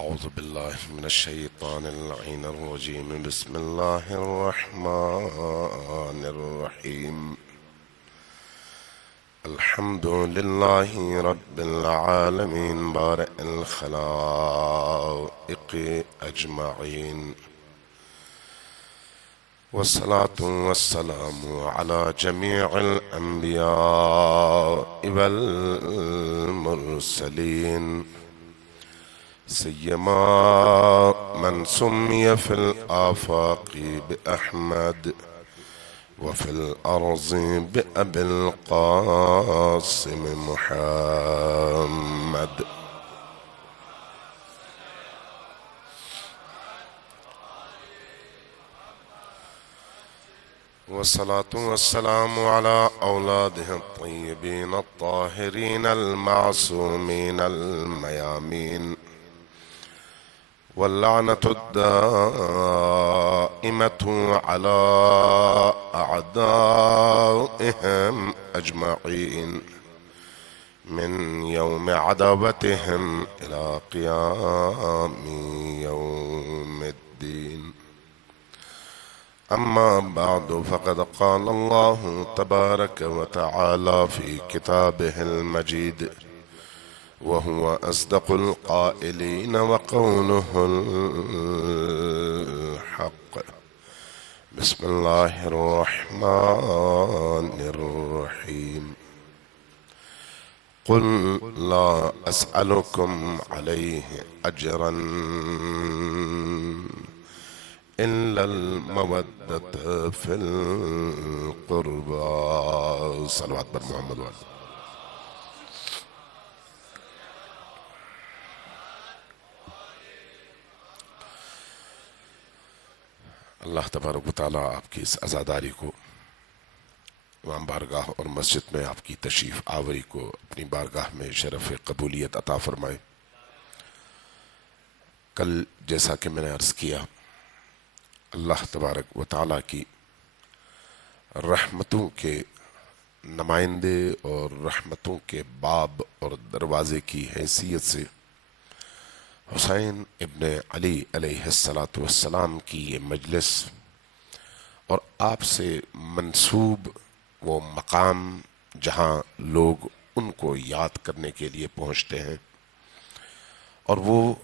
أعوذ بالله من الشيطان اللعين الرجيم. بسم الله الرحمن الرحيم. الحمد لله رب العالمين بارئ الخلائق أجمعين، والصلاة والسلام على جميع الأنبياء والمرسلين، سيما من سمي في الآفاق بأحمد وفي الأرض بأبي القاسم محمد. والصلاة والسلام على أولاده الطيبين الطاهرين المعصومين الميامين، واللعنة الدائمة على أعدائهم أجمعين من يوم عداوتهم إلى قيام يوم الدين. أما بعد، فقد قال الله تبارك وتعالى في كتابه المجيد وهو أصدق القائلين وقوله الحق. بسم الله الرحمن الرحيم. قل لا أسألكم عليه أجرا إلا المودة في القربى. صلوات بر محمد وعلى. اللہ تبارک و تعالیٰ آپ کی اس عزاداری کو، امام بارگاہ اور مسجد میں آپ کی تشریف آوری کو اپنی بارگاہ میں شرف قبولیت عطا فرمائے۔ کل جیسا کہ میں نے عرض کیا، اللہ تبارک و تعالیٰ کی رحمتوں کے نمائندے اور رحمتوں کے باب اور دروازے کی حیثیت سے حسین ابن علی علیہ السلام کی یہ مجلس اور آپ سے منسوب وہ مقام جہاں لوگ ان کو یاد کرنے کے لیے پہنچتے ہیں، اور وہ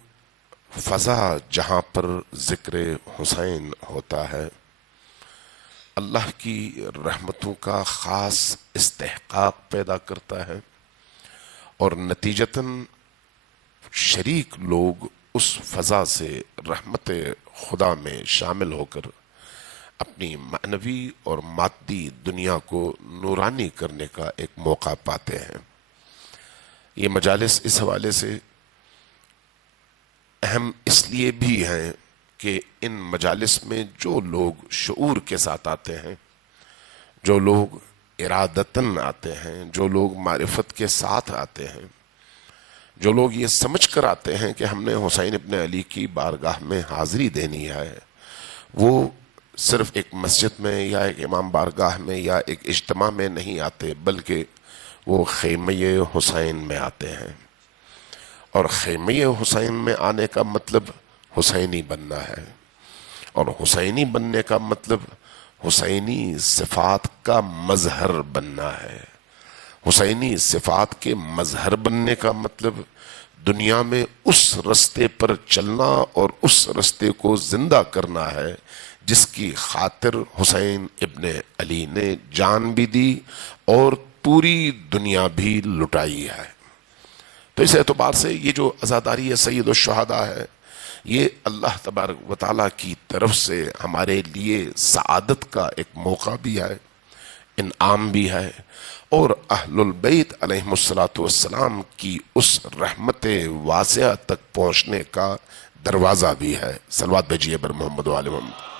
فضا جہاں پر ذکر حسین ہوتا ہے، اللہ کی رحمتوں کا خاص استحقاق پیدا کرتا ہے، اور نتیجتاً شریک لوگ اس فضا سے رحمت خدا میں شامل ہو کر اپنی معنوی اور مادی دنیا کو نورانی کرنے کا ایک موقع پاتے ہیں۔ یہ مجالس اس حوالے سے اہم اس لیے بھی ہیں کہ ان مجالس میں جو لوگ شعور کے ساتھ آتے ہیں، جو لوگ ارادتاً آتے ہیں، جو لوگ معرفت کے ساتھ آتے ہیں، جو لوگ یہ سمجھ کر آتے ہیں کہ ہم نے حسین ابن علی کی بارگاہ میں حاضری دینی ہے، وہ صرف ایک مسجد میں یا ایک امام بارگاہ میں یا ایک اجتماع میں نہیں آتے، بلکہ وہ خیمہ حسین میں آتے ہیں۔ اور خیمہ حسین میں آنے کا مطلب حسینی بننا ہے، اور حسینی بننے کا مطلب حسینی صفات کا مظہر بننا ہے۔ حسینی صفات کے مظہر بننے کا مطلب دنیا میں اس رستے پر چلنا اور اس رستے کو زندہ کرنا ہے جس کی خاطر حسین ابن علی نے جان بھی دی اور پوری دنیا بھی لٹائی ہے۔ تو اس اعتبار سے یہ جو عزاداری سید الشہداء ہے، یہ اللہ تبارک و تعالیٰ کی طرف سے ہمارے لیے سعادت کا ایک موقع بھی ہے، انعام بھی ہے، اور اہل البیت علیہم السلام کی اس رحمت واسعہ تک پہنچنے کا دروازہ بھی ہے۔ صلوات بھیجیے بر محمد و آل محمد۔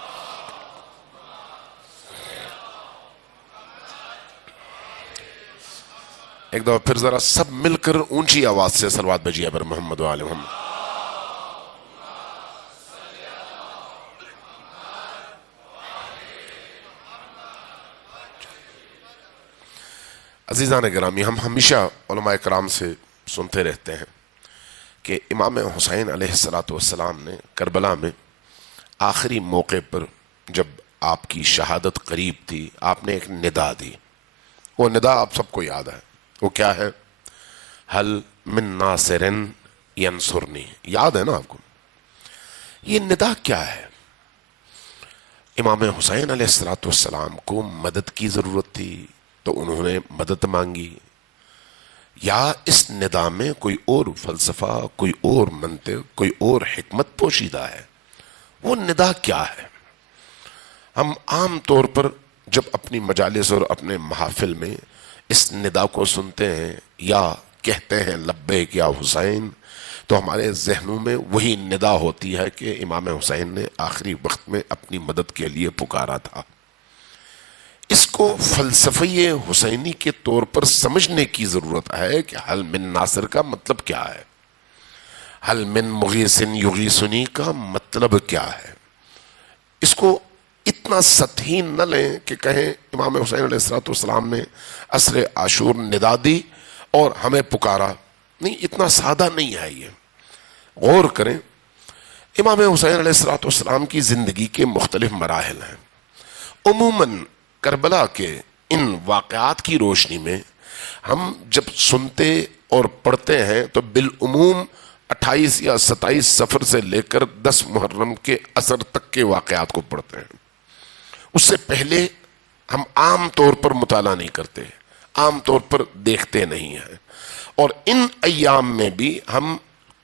ایک دفعہ پھر ذرا سب مل کر اونچی آواز سے صلوات بھیجیے بر محمد و آل محمد۔ عزیزان گرامی، ہم ہمیشہ علماء کرام سے سنتے رہتے ہیں کہ امام حسین علیہ السلام نے کربلا میں آخری موقع پر جب آپ کی شہادت قریب تھی آپ نے ایک ندا دی. وہ ندا آپ سب کو یاد ہے. وہ کیا ہے؟ حل من ناصر ینصرنی. یاد ہے نا آپ کو؟ یہ ندا کیا ہے؟ امام حسین علیہ السلام کو مدد کی ضرورت تھی تو انہوں نے مدد مانگی، یا اس ندا میں کوئی اور فلسفہ، کوئی اور منطق، کوئی اور حکمت پوشیدہ ہے؟ وہ ندا کیا ہے؟ ہم عام طور پر جب اپنی مجالس اور اپنے محافل میں اس ندا کو سنتے ہیں یا کہتے ہیں لبیک یا حسین، تو ہمارے ذہنوں میں وہی ندا ہوتی ہے کہ امام حسین نے آخری وقت میں اپنی مدد کے لیے پکارا تھا. اس کو فلسفی حسینی کے طور پر سمجھنے کی ضرورت ہے کہ حل من ناصر کا مطلب کیا ہے، حل من مغیث یغیثنی کا مطلب کیا ہے. اس کو اتنا سطحی نہ لیں کہ کہیں امام حسین علیہ السلام نے عصر عاشور ندا دی اور ہمیں پکارا. نہیں، اتنا سادہ نہیں ہے یہ. غور کریں، امام حسین علیہ السلام کی زندگی کے مختلف مراحل ہیں. عموماً کربلا کے ان واقعات کی روشنی میں ہم جب سنتے اور پڑھتے ہیں تو بالعموم 28 یا 27 سفر سے لے کر 10 محرم کے عصر تک کے واقعات کو پڑھتے ہیں. اس سے پہلے ہم عام طور پر مطالعہ نہیں کرتے، عام طور پر دیکھتے نہیں ہیں. اور ان ایام میں بھی ہم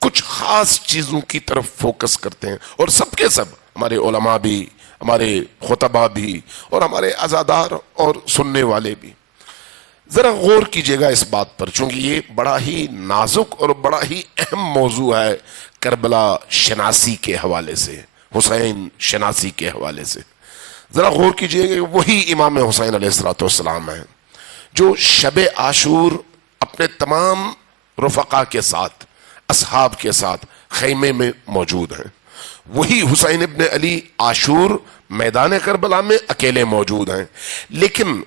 کچھ خاص چیزوں کی طرف فوکس کرتے ہیں، اور سب کے سب، ہمارے علماء بھی، ہمارے خطبہ بھی، اور ہمارے عزادار اور سننے والے بھی. ذرا غور کیجئے گا اس بات پر، چونکہ یہ بڑا ہی نازک اور بڑا ہی اہم موضوع ہے کربلا شناسی کے حوالے سے، حسین شناسی کے حوالے سے. ذرا غور کیجئے کہ وہی امام حسین علیہ السلام ہیں جو شب عاشور اپنے تمام رفقا کے ساتھ، اصحاب کے ساتھ خیمے میں موجود ہیں. وہی حسین ابن علی عاشور میدان کربلا میں اکیلے موجود ہیں. لیکن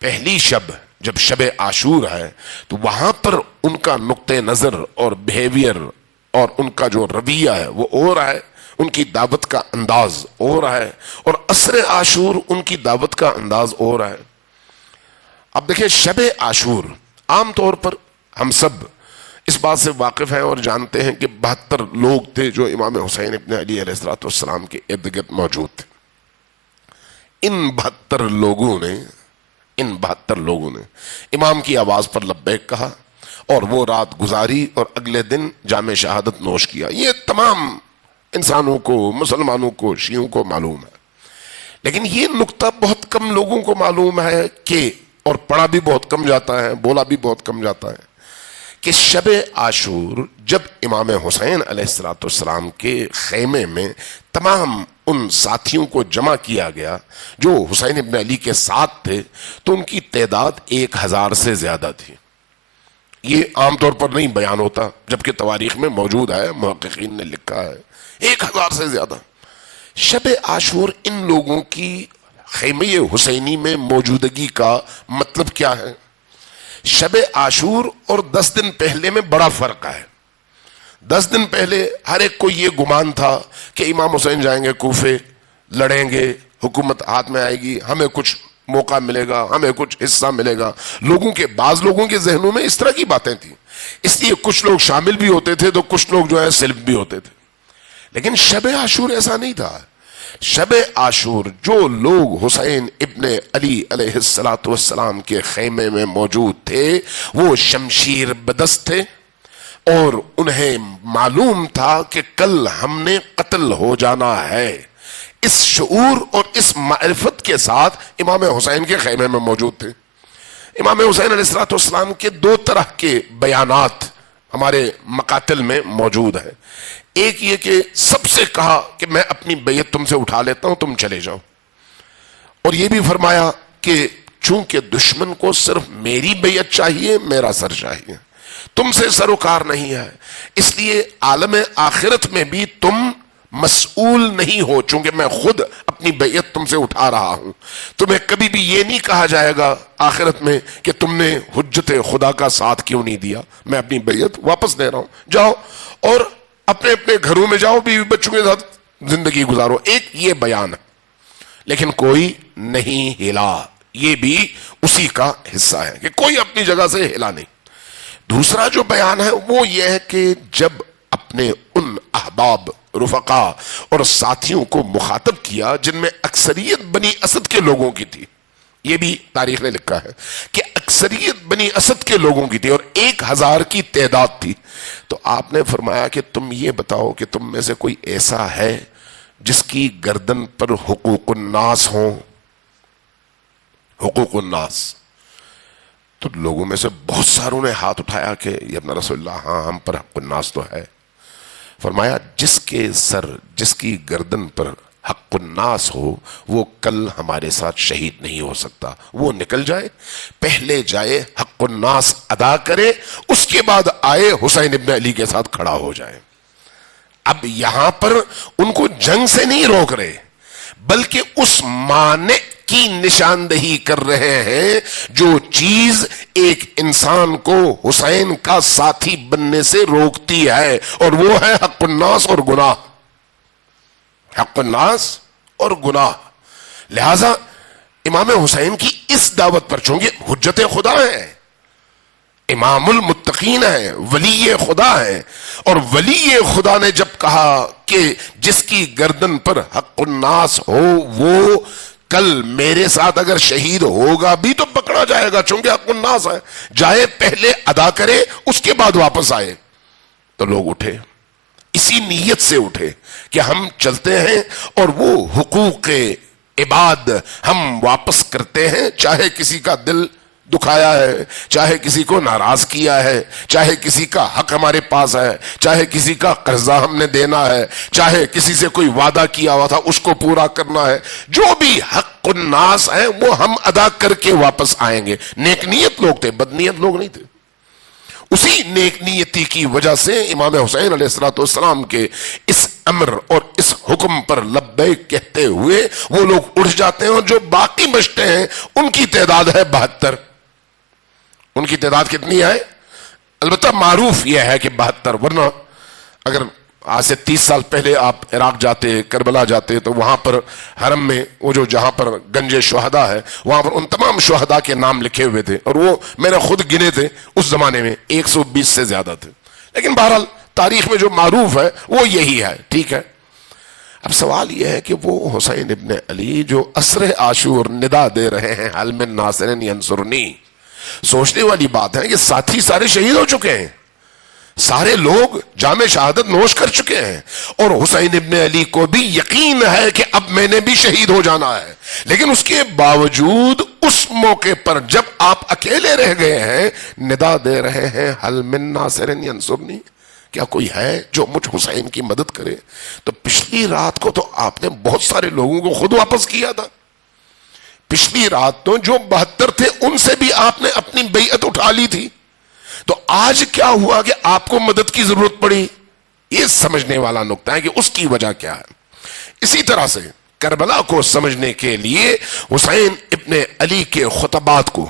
پہلی شب جب شب عاشور ہے تو وہاں پر ان کا نقطہ نظر اور بیہیویئر اور ان کا جو رویہ ہے وہ اور ہے، ان کی دعوت کا انداز اور ہے، اور عصر عاشور ان کی دعوت کا انداز اور ہے. اب دیکھیں، شب عاشور عام طور پر ہم سب اس بات سے واقف ہیں اور جانتے ہیں کہ 72 لوگ تھے جو امام حسین ابن علی علیہ السلام کے ارد گرد موجود تھے. ان 72 لوگوں نے امام کی آواز پر لبیک کہا اور وہ رات گزاری اور اگلے دن جام شہادت نوش کیا. یہ تمام انسانوں کو، مسلمانوں کو، شیعوں کو معلوم ہے. لیکن یہ نقطہ بہت کم لوگوں کو معلوم ہے کہ، اور پڑھا بھی بہت کم جاتا ہے، بولا بھی بہت کم جاتا ہے، کہ شب عاشور جب امام حسین علیہ السلام کے خیمے میں تمام ان ساتھیوں کو جمع کیا گیا جو حسین ابن علی کے ساتھ تھے، تو ان کی تعداد 1000 سے زیادہ تھی. یہ عام طور پر نہیں بیان ہوتا، جبکہ تواریخ میں موجود ہے، محققین نے لکھا ہے 1000 سے زیادہ. شب عاشور ان لوگوں کی خیمہ حسینی میں موجودگی کا مطلب کیا ہے؟ شب عاشور اور 10 دن پہلے میں بڑا فرق ہے. 10 دن پہلے ہر ایک کو یہ گمان تھا کہ امام حسین جائیں گے کوفے، لڑیں گے، حکومت ہاتھ میں آئے گی، ہمیں کچھ موقع ملے گا، ہمیں کچھ حصہ ملے گا. بعض لوگوں کے ذہنوں میں اس طرح کی باتیں تھیں، اس لیے کچھ لوگ شامل بھی ہوتے تھے تو کچھ لوگ جو ہے سلب بھی ہوتے تھے. لیکن شب عاشور ایسا نہیں تھا. شب عاشور جو لوگ حسین ابن علی علیہ السلام کے خیمے میں موجود تھے وہ شمشیر بدست تھے، اور انہیں معلوم تھا کہ کل ہم نے قتل ہو جانا ہے. اس شعور اور اس معرفت کے ساتھ امام حسین کے خیمے میں موجود تھے. امام حسین علیہ السلام کے 2 طرح کے بیانات ہمارے مقاتل میں موجود ہیں. ایک یہ کہ سب سے کہا کہ میں اپنی بیعت تم سے اٹھا لیتا ہوں، تم چلے جاؤ. اور یہ بھی فرمایا کہ چونکہ دشمن کو صرف میری بیعت چاہیے، میرا سر چاہیے، تم سے سروکار نہیں ہے، اس لیے عالم آخرت میں بھی تم مسئول نہیں ہو، چونکہ میں خود اپنی بیعت تم سے اٹھا رہا ہوں. تمہیں کبھی بھی یہ نہیں کہا جائے گا آخرت میں کہ تم نے حجت خدا کا ساتھ کیوں نہیں دیا. میں اپنی بیعت واپس دے رہا ہوں. جاؤ اور اپنے اپنے گھروں میں جاؤ، بیوی بچوں کے ساتھ زندگی گزارو. ایک یہ بیان ہے، لیکن کوئی نہیں ہلا. یہ بھی اسی کا حصہ ہے کہ کوئی اپنی جگہ سے ہلا نہیں. دوسرا جو بیان ہے وہ یہ ہے کہ جب اپنے ان احباب، رفقا اور ساتھیوں کو مخاطب کیا جن میں اکثریت بنی اسد کے لوگوں کی تھی، یہ بھی تاریخ نے لکھا ہے کہ اکثریت بنی اسد کے لوگوں کی تھی اور 1000 کی تعداد تھی، تو آپ نے فرمایا کہ تم یہ بتاؤ کہ تم میں سے کوئی ایسا ہے جس کی گردن پر حقوق الناس ہوں. حقوق الناس. تو لوگوں میں سے بہت ساروں نے ہاتھ اٹھایا کہ یہ اپنا رسول اللہ، ہاں ہم پر حق الناس تو ہے. فرمایا جس کے سر، جس کی گردن پر حق الناس ہو وہ کل ہمارے ساتھ شہید نہیں ہو سکتا. وہ نکل جائے، پہلے جائے حق الناس ادا کرے، اس کے بعد آئے حسین ابن علی کے ساتھ کھڑا ہو جائے. اب یہاں پر ان کو جنگ سے نہیں روک رہے، بلکہ اس مانع کی نشاندہی کر رہے ہیں جو چیز ایک انسان کو حسین کا ساتھی بننے سے روکتی ہے، اور وہ ہے حق الناس اور گناہ. حق الناس اور گناہ. لہذا امام حسین کی اس دعوت پر، چونکہ حجت خدا ہے، امام المتقین ہے، ولی خدا ہے، اور ولی خدا نے جب کہا کہ جس کی گردن پر حق الناس ہو وہ کل میرے ساتھ اگر شہید ہوگا بھی تو پکڑا جائے گا، چونکہ حق الناس ہے، جائے پہلے ادا کرے اس کے بعد واپس آئے. تو لوگ اٹھے، اسی نیت سے اٹھے کہ ہم چلتے ہیں اور وہ حقوق عباد ہم واپس کرتے ہیں، چاہے کسی کا دل دکھایا ہے، چاہے کسی کو ناراض کیا ہے، چاہے کسی کا حق ہمارے پاس ہے، چاہے کسی کا قرضہ ہم نے دینا ہے، چاہے کسی سے کوئی وعدہ کیا ہوا تھا اس کو پورا کرنا ہے. جو بھی حق الناس ہیں وہ ہم ادا کر کے واپس آئیں گے. نیک نیت لوگ تھے، بد نیت لوگ نہیں تھے. اسی نیک نیتی کی وجہ سے امام حسین علیہ السلام کے اس امر اور اس حکم پر لبیک کہتے ہوئے وہ لوگ اٹھ جاتے ہیں، اور جو باقی بچتے ہیں ان کی تعداد ہے 72. ان کی تعداد کتنی ہے؟ البتہ معروف یہ ہے کہ 72. ورنہ اگر آج سے 30 سال پہلے آپ عراق جاتے، کربلا جاتے، تو وہاں پر حرم میں وہ جو جہاں پر گنج شہداء ہے وہاں پر ان تمام شہداء کے نام لکھے ہوئے تھے، اور وہ میں نے خود گنے تھے اس زمانے میں 120 سے زیادہ تھے. لیکن بہرحال تاریخ میں جو معروف ہے وہ یہی ہے. ٹھیک ہے. اب سوال یہ ہے کہ وہ حسین ابن علی جو عصر عاشور ندا دے رہے ہیں حل من ناصر ینصرنی، سوچنے والی بات ہے کہ ساتھی سارے شہید ہو چکے ہیں، سارے لوگ جام شہادت نوش کر چکے ہیں، اور حسین ابن علی کو بھی یقین ہے کہ اب میں نے بھی شہید ہو جانا ہے. لیکن اس کے باوجود اس موقع پر جب آپ اکیلے رہ گئے ہیں ندا دے رہے ہیں حل من ناصر ینصرنی، کیا کوئی ہے جو مجھ حسین کی مدد کرے؟ تو پچھلی رات کو تو آپ نے بہت سارے لوگوں کو خود واپس کیا تھا. پچھلی رات تو جو 72 تھے ان سے بھی آپ نے اپنی بیعت اٹھا لی تھی. تو آج کیا ہوا کہ آپ کو مدد کی ضرورت پڑی؟ یہ سمجھنے والا نقطہ ہے کہ اس کی وجہ کیا ہے. اسی طرح سے کربلا کو سمجھنے کے لیے حسین ابن علی کے خطبات کو،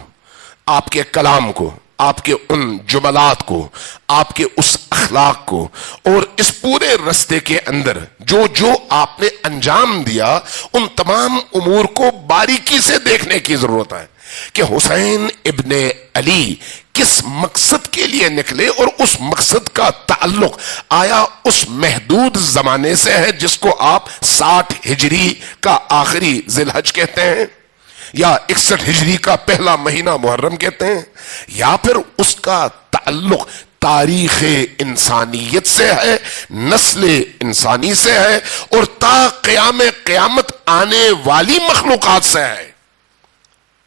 آپ کے کلام کو، آپ کے ان جملات کو، آپ کے اس اخلاق کو، اور اس پورے رستے کے اندر جو جو آپ نے انجام دیا ان تمام امور کو باریکی سے دیکھنے کی ضرورت ہے کہ حسین ابن علی کس مقصد کے لیے نکلے، اور اس مقصد کا تعلق آیا اس محدود زمانے سے ہے جس کو آپ 60 ہجری کا آخری ذی الحج کہتے ہیں، یا 61 ہجری کا پہلا مہینہ محرم کہتے ہیں، یا پھر اس کا تعلق تاریخ انسانیت سے ہے، نسل انسانی سے ہے، اور تا قیام قیامت آنے والی مخلوقات سے ہے.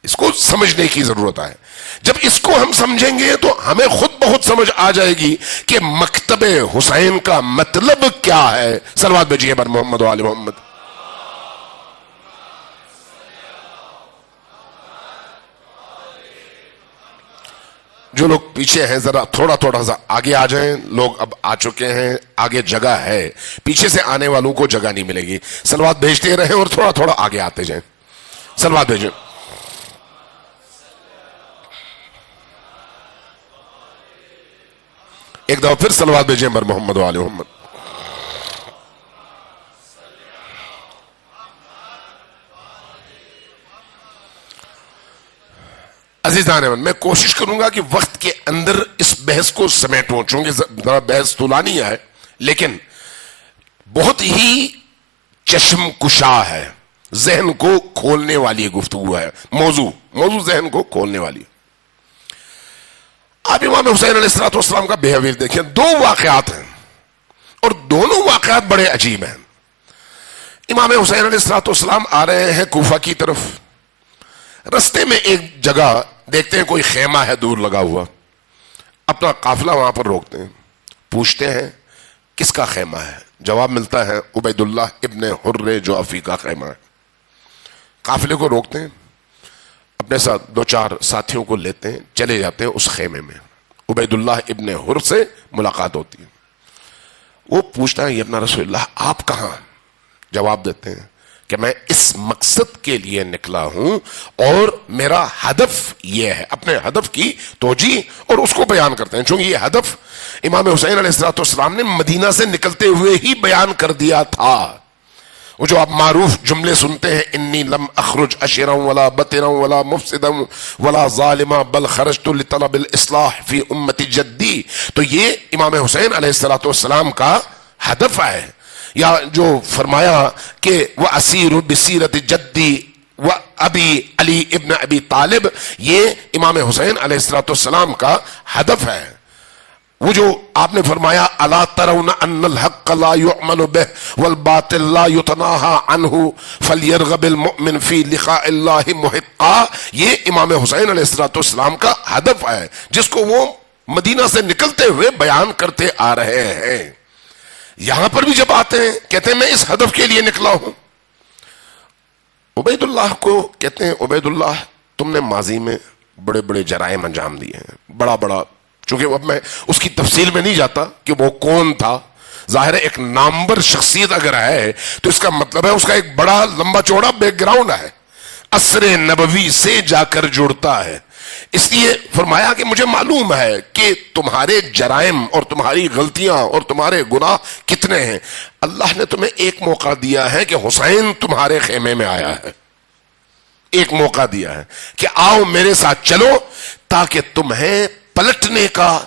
اس کو سمجھنے کی ضرورت ہے. جب اس کو ہم سمجھیں گے تو ہمیں خود بہت سمجھ آ جائے گی کہ مکتب حسین کا مطلب کیا ہے. صلوات بھیجیے بر محمد و آل محمد. جو لوگ پیچھے ہیں ذرا تھوڑا تھوڑا سا آگے آ جائیں. لوگ اب آ چکے ہیں, آگے جگہ ہے, پیچھے سے آنے والوں کو جگہ نہیں ملے گی. صلوات بھیجتے رہیں اور تھوڑا تھوڑا آگے آتے جائیں. صلوات بھیجیں. ایک دفعہ پھر صلوات بھیجیں بر محمد و آل محمد. عزیزان میں کوشش کروں گا کہ وقت کے اندر اس بحث کو سمیٹوں, چونکہ ذرا بحث طولانی ہے لیکن بہت ہی چشم کشا ہے, ذہن کو کھولنے والی گفتگو ہے. موضوع ذہن کو کھولنے والی. آپ امام حسین علیہ السلام کا بیہیویئر دیکھیں. دو واقعات ہیں اور دونوں واقعات بڑے عجیب ہیں. امام حسین علیہ السلام آ رہے ہیں کوفہ کی طرف. رستے میں ایک جگہ دیکھتے ہیں کوئی خیمہ ہے دور لگا ہوا. اپنا قافلہ وہاں پر روکتے ہیں, پوچھتے ہیں کس کا خیمہ ہے. جواب ملتا ہے عبید اللہ ابن حر جعفی کا خیمہ ہے. قافلے کو روکتے ہیں, اپنے ساتھ 2-4 ساتھیوں کو لیتے ہیں, چلے جاتے ہیں اس خیمے میں. عبید اللہ ابن حر سے ملاقات ہوتی ہے. وہ پوچھتا ہے یہ اپنا رسول اللہ آپ کہاں. جواب دیتے ہیں کہ میں اس مقصد کے لیے نکلا ہوں اور میرا ہدف یہ ہے. اپنے ہدف کی توجیہ اور اس کو بیان کرتے ہیں, چونکہ یہ ہدف امام حسین علیہ السلام نے مدینہ سے نکلتے ہوئے ہی بیان کر دیا تھا. وہ جو آپ معروف جملے سنتے ہیں, انی لم اخرج اشرا ولا بطرا ولا مفسدا ولا ظالما بل خرجت لطلب الاصلاح فی امت جدی, تو یہ امام حسین علیہ السلام کا ہدف ہے. یا جو فرمایا کہ وَأَسِيرُ بِسِيرَةِ جَدِّي وَأَبِي علی ابن ابی طالب, یہ امام حسین علیہ السلام کا ہدف ہے. وہ جو آپ نے فرمایا اَلَا تَرَوْنَ أَنَّ الْحَقَّ لَا يُعْمَلُ بِهِ وَالْبَاطِلُ لَا يُتَنَاهَا عَنْهُ فَلْيَرْغَبِ الْمُؤْمِنُ فِي لِقَاءِ اللَّهِ مُحِقًّا, یہ امام حسین علیہ السلام کا ہدف ہے جس کو وہ مدینہ سے نکلتے ہوئے بیان کرتے آ رہے ہیں. یہاں پر بھی جب آتے ہیں کہتے ہیں میں اس ہدف کے لیے نکلا ہوں. عبید اللہ کو کہتے ہیں عبید اللہ تم نے ماضی میں بڑے بڑے جرائم انجام دیے ہیں, بڑا, چونکہ اب میں اس کی تفصیل میں نہیں جاتا کہ وہ کون تھا. ظاہر ہے ایک نامور شخصیت اگر ہے تو اس کا مطلب ہے اس کا ایک بڑا لمبا چوڑا بیک گراؤنڈ ہے, عصر نبوی سے جا کر جڑتا ہے. اس لیے فرمایا کہ مجھے معلوم ہے کہ تمہارے جرائم اور تمہاری غلطیاں اور تمہارے گناہ کتنے ہیں. اللہ نے تمہیں ایک موقع دیا ہے کہ حسین تمہارے خیمے میں آیا ہے, ایک موقع دیا ہے کہ آؤ میرے ساتھ چلو تاکہ تمہیں پلٹنے کا,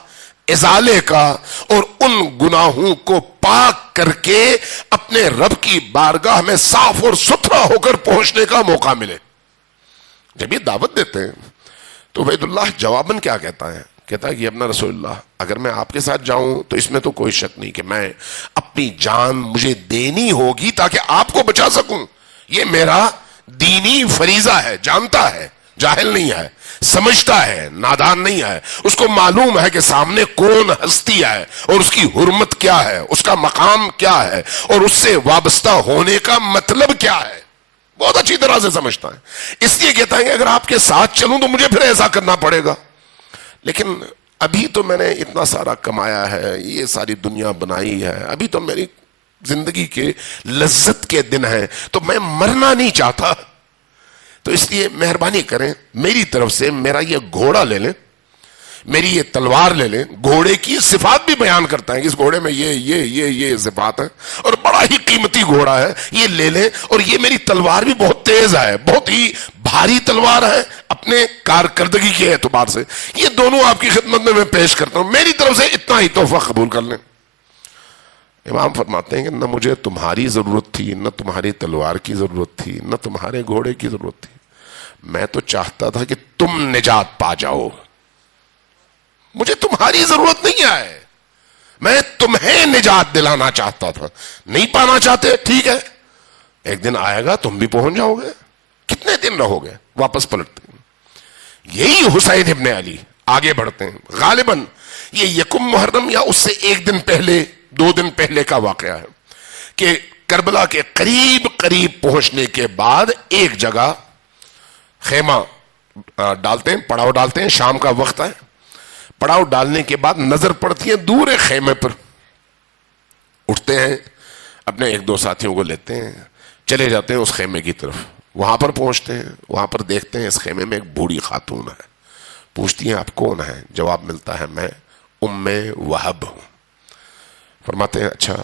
ازالے کا اور ان گناہوں کو پاک کر کے اپنے رب کی بارگاہ میں صاف اور ستھرا ہو کر پہنچنے کا موقع ملے. جب یہ دعوت دیتے ہیں تو عبید اللہ جواباً کیا کہتا ہے, کہتا ہے کہ اپنا رسول اللہ اگر میں آپ کے ساتھ جاؤں تو اس میں تو کوئی شک نہیں کہ میں اپنی جان مجھے دینی ہوگی تاکہ آپ کو بچا سکوں. یہ میرا دینی فریضہ ہے. جانتا ہے, جاہل نہیں ہے, سمجھتا ہے, نادان نہیں ہے. اس کو معلوم ہے کہ سامنے کون ہستی ہے اور اس کی حرمت کیا ہے, اس کا مقام کیا ہے اور اس سے وابستہ ہونے کا مطلب کیا ہے. بہت اچھی طرح سے سمجھتا ہے. اس لیے کہتا ہے کہ اگر آپ کے ساتھ چلوں تو مجھے پھر ایسا کرنا پڑے گا, لیکن ابھی تو میں نے اتنا سارا کمایا ہے, یہ ساری دنیا بنائی ہے, ابھی تو میری زندگی کے لذت کے دن ہیں, تو میں مرنا نہیں چاہتا. تو اس لیے مہربانی کریں میری طرف سے میرا یہ گھوڑا لے لیں, میری یہ تلوار لے لیں. گھوڑے کی صفات بھی بیان کرتا ہے کہ اس گھوڑے میں یہ صفات ہیں اور بڑا ہی قیمتی گھوڑا ہے, یہ لے لیں. اور یہ میری تلوار بھی بہت تیز ہے, بہت ہی بھاری تلوار ہے اپنے کارکردگی کے اعتبار سے. یہ دونوں آپ کی خدمت میں پیش کرتا ہوں, میری طرف سے اتنا ہی تحفہ قبول کر لیں. امام فرماتے ہیں کہ نہ مجھے تمہاری ضرورت تھی, نہ تمہاری تلوار کی ضرورت تھی, نہ تمہارے گھوڑے کی ضرورت تھی. میں تو چاہتا تھا کہ تم نجات پا جاؤ, مجھے تمہاری ضرورت نہیں ہے, میں تمہیں نجات دلانا چاہتا تھا. نہیں پانا چاہتے, ٹھیک ہے, ایک دن آئے گا تم بھی پہنچ جاؤ گے. کتنے دن رہو گے, واپس پلٹتے ہیں. یہی حسین ابن علی آگے بڑھتے ہیں. غالباً یہ یکم محرم یا اس سے ایک دن پہلے 2 دن پہلے کا واقعہ ہے کہ کربلا کے قریب پہنچنے کے بعد ایک جگہ خیمہ ڈالتے ہیں, پڑاؤ ڈالتے ہیں. شام کا وقت ہے, پڑاؤ ڈالنے کے بعد نظر پڑتی ہے دور ایک خیمے پر. اٹھتے ہیں, اپنے ایک دو ساتھیوں کو لیتے ہیں, چلے جاتے ہیں اس خیمے کی طرف. وہاں پر پہنچتے ہیں, وہاں پر دیکھتے ہیں اس خیمے میں ایک بوڑھی خاتون ہے. پوچھتی ہیں آپ کون ہیں؟ جواب ملتا ہے میں ام وہب ہوں. فرماتے ہیں اچھا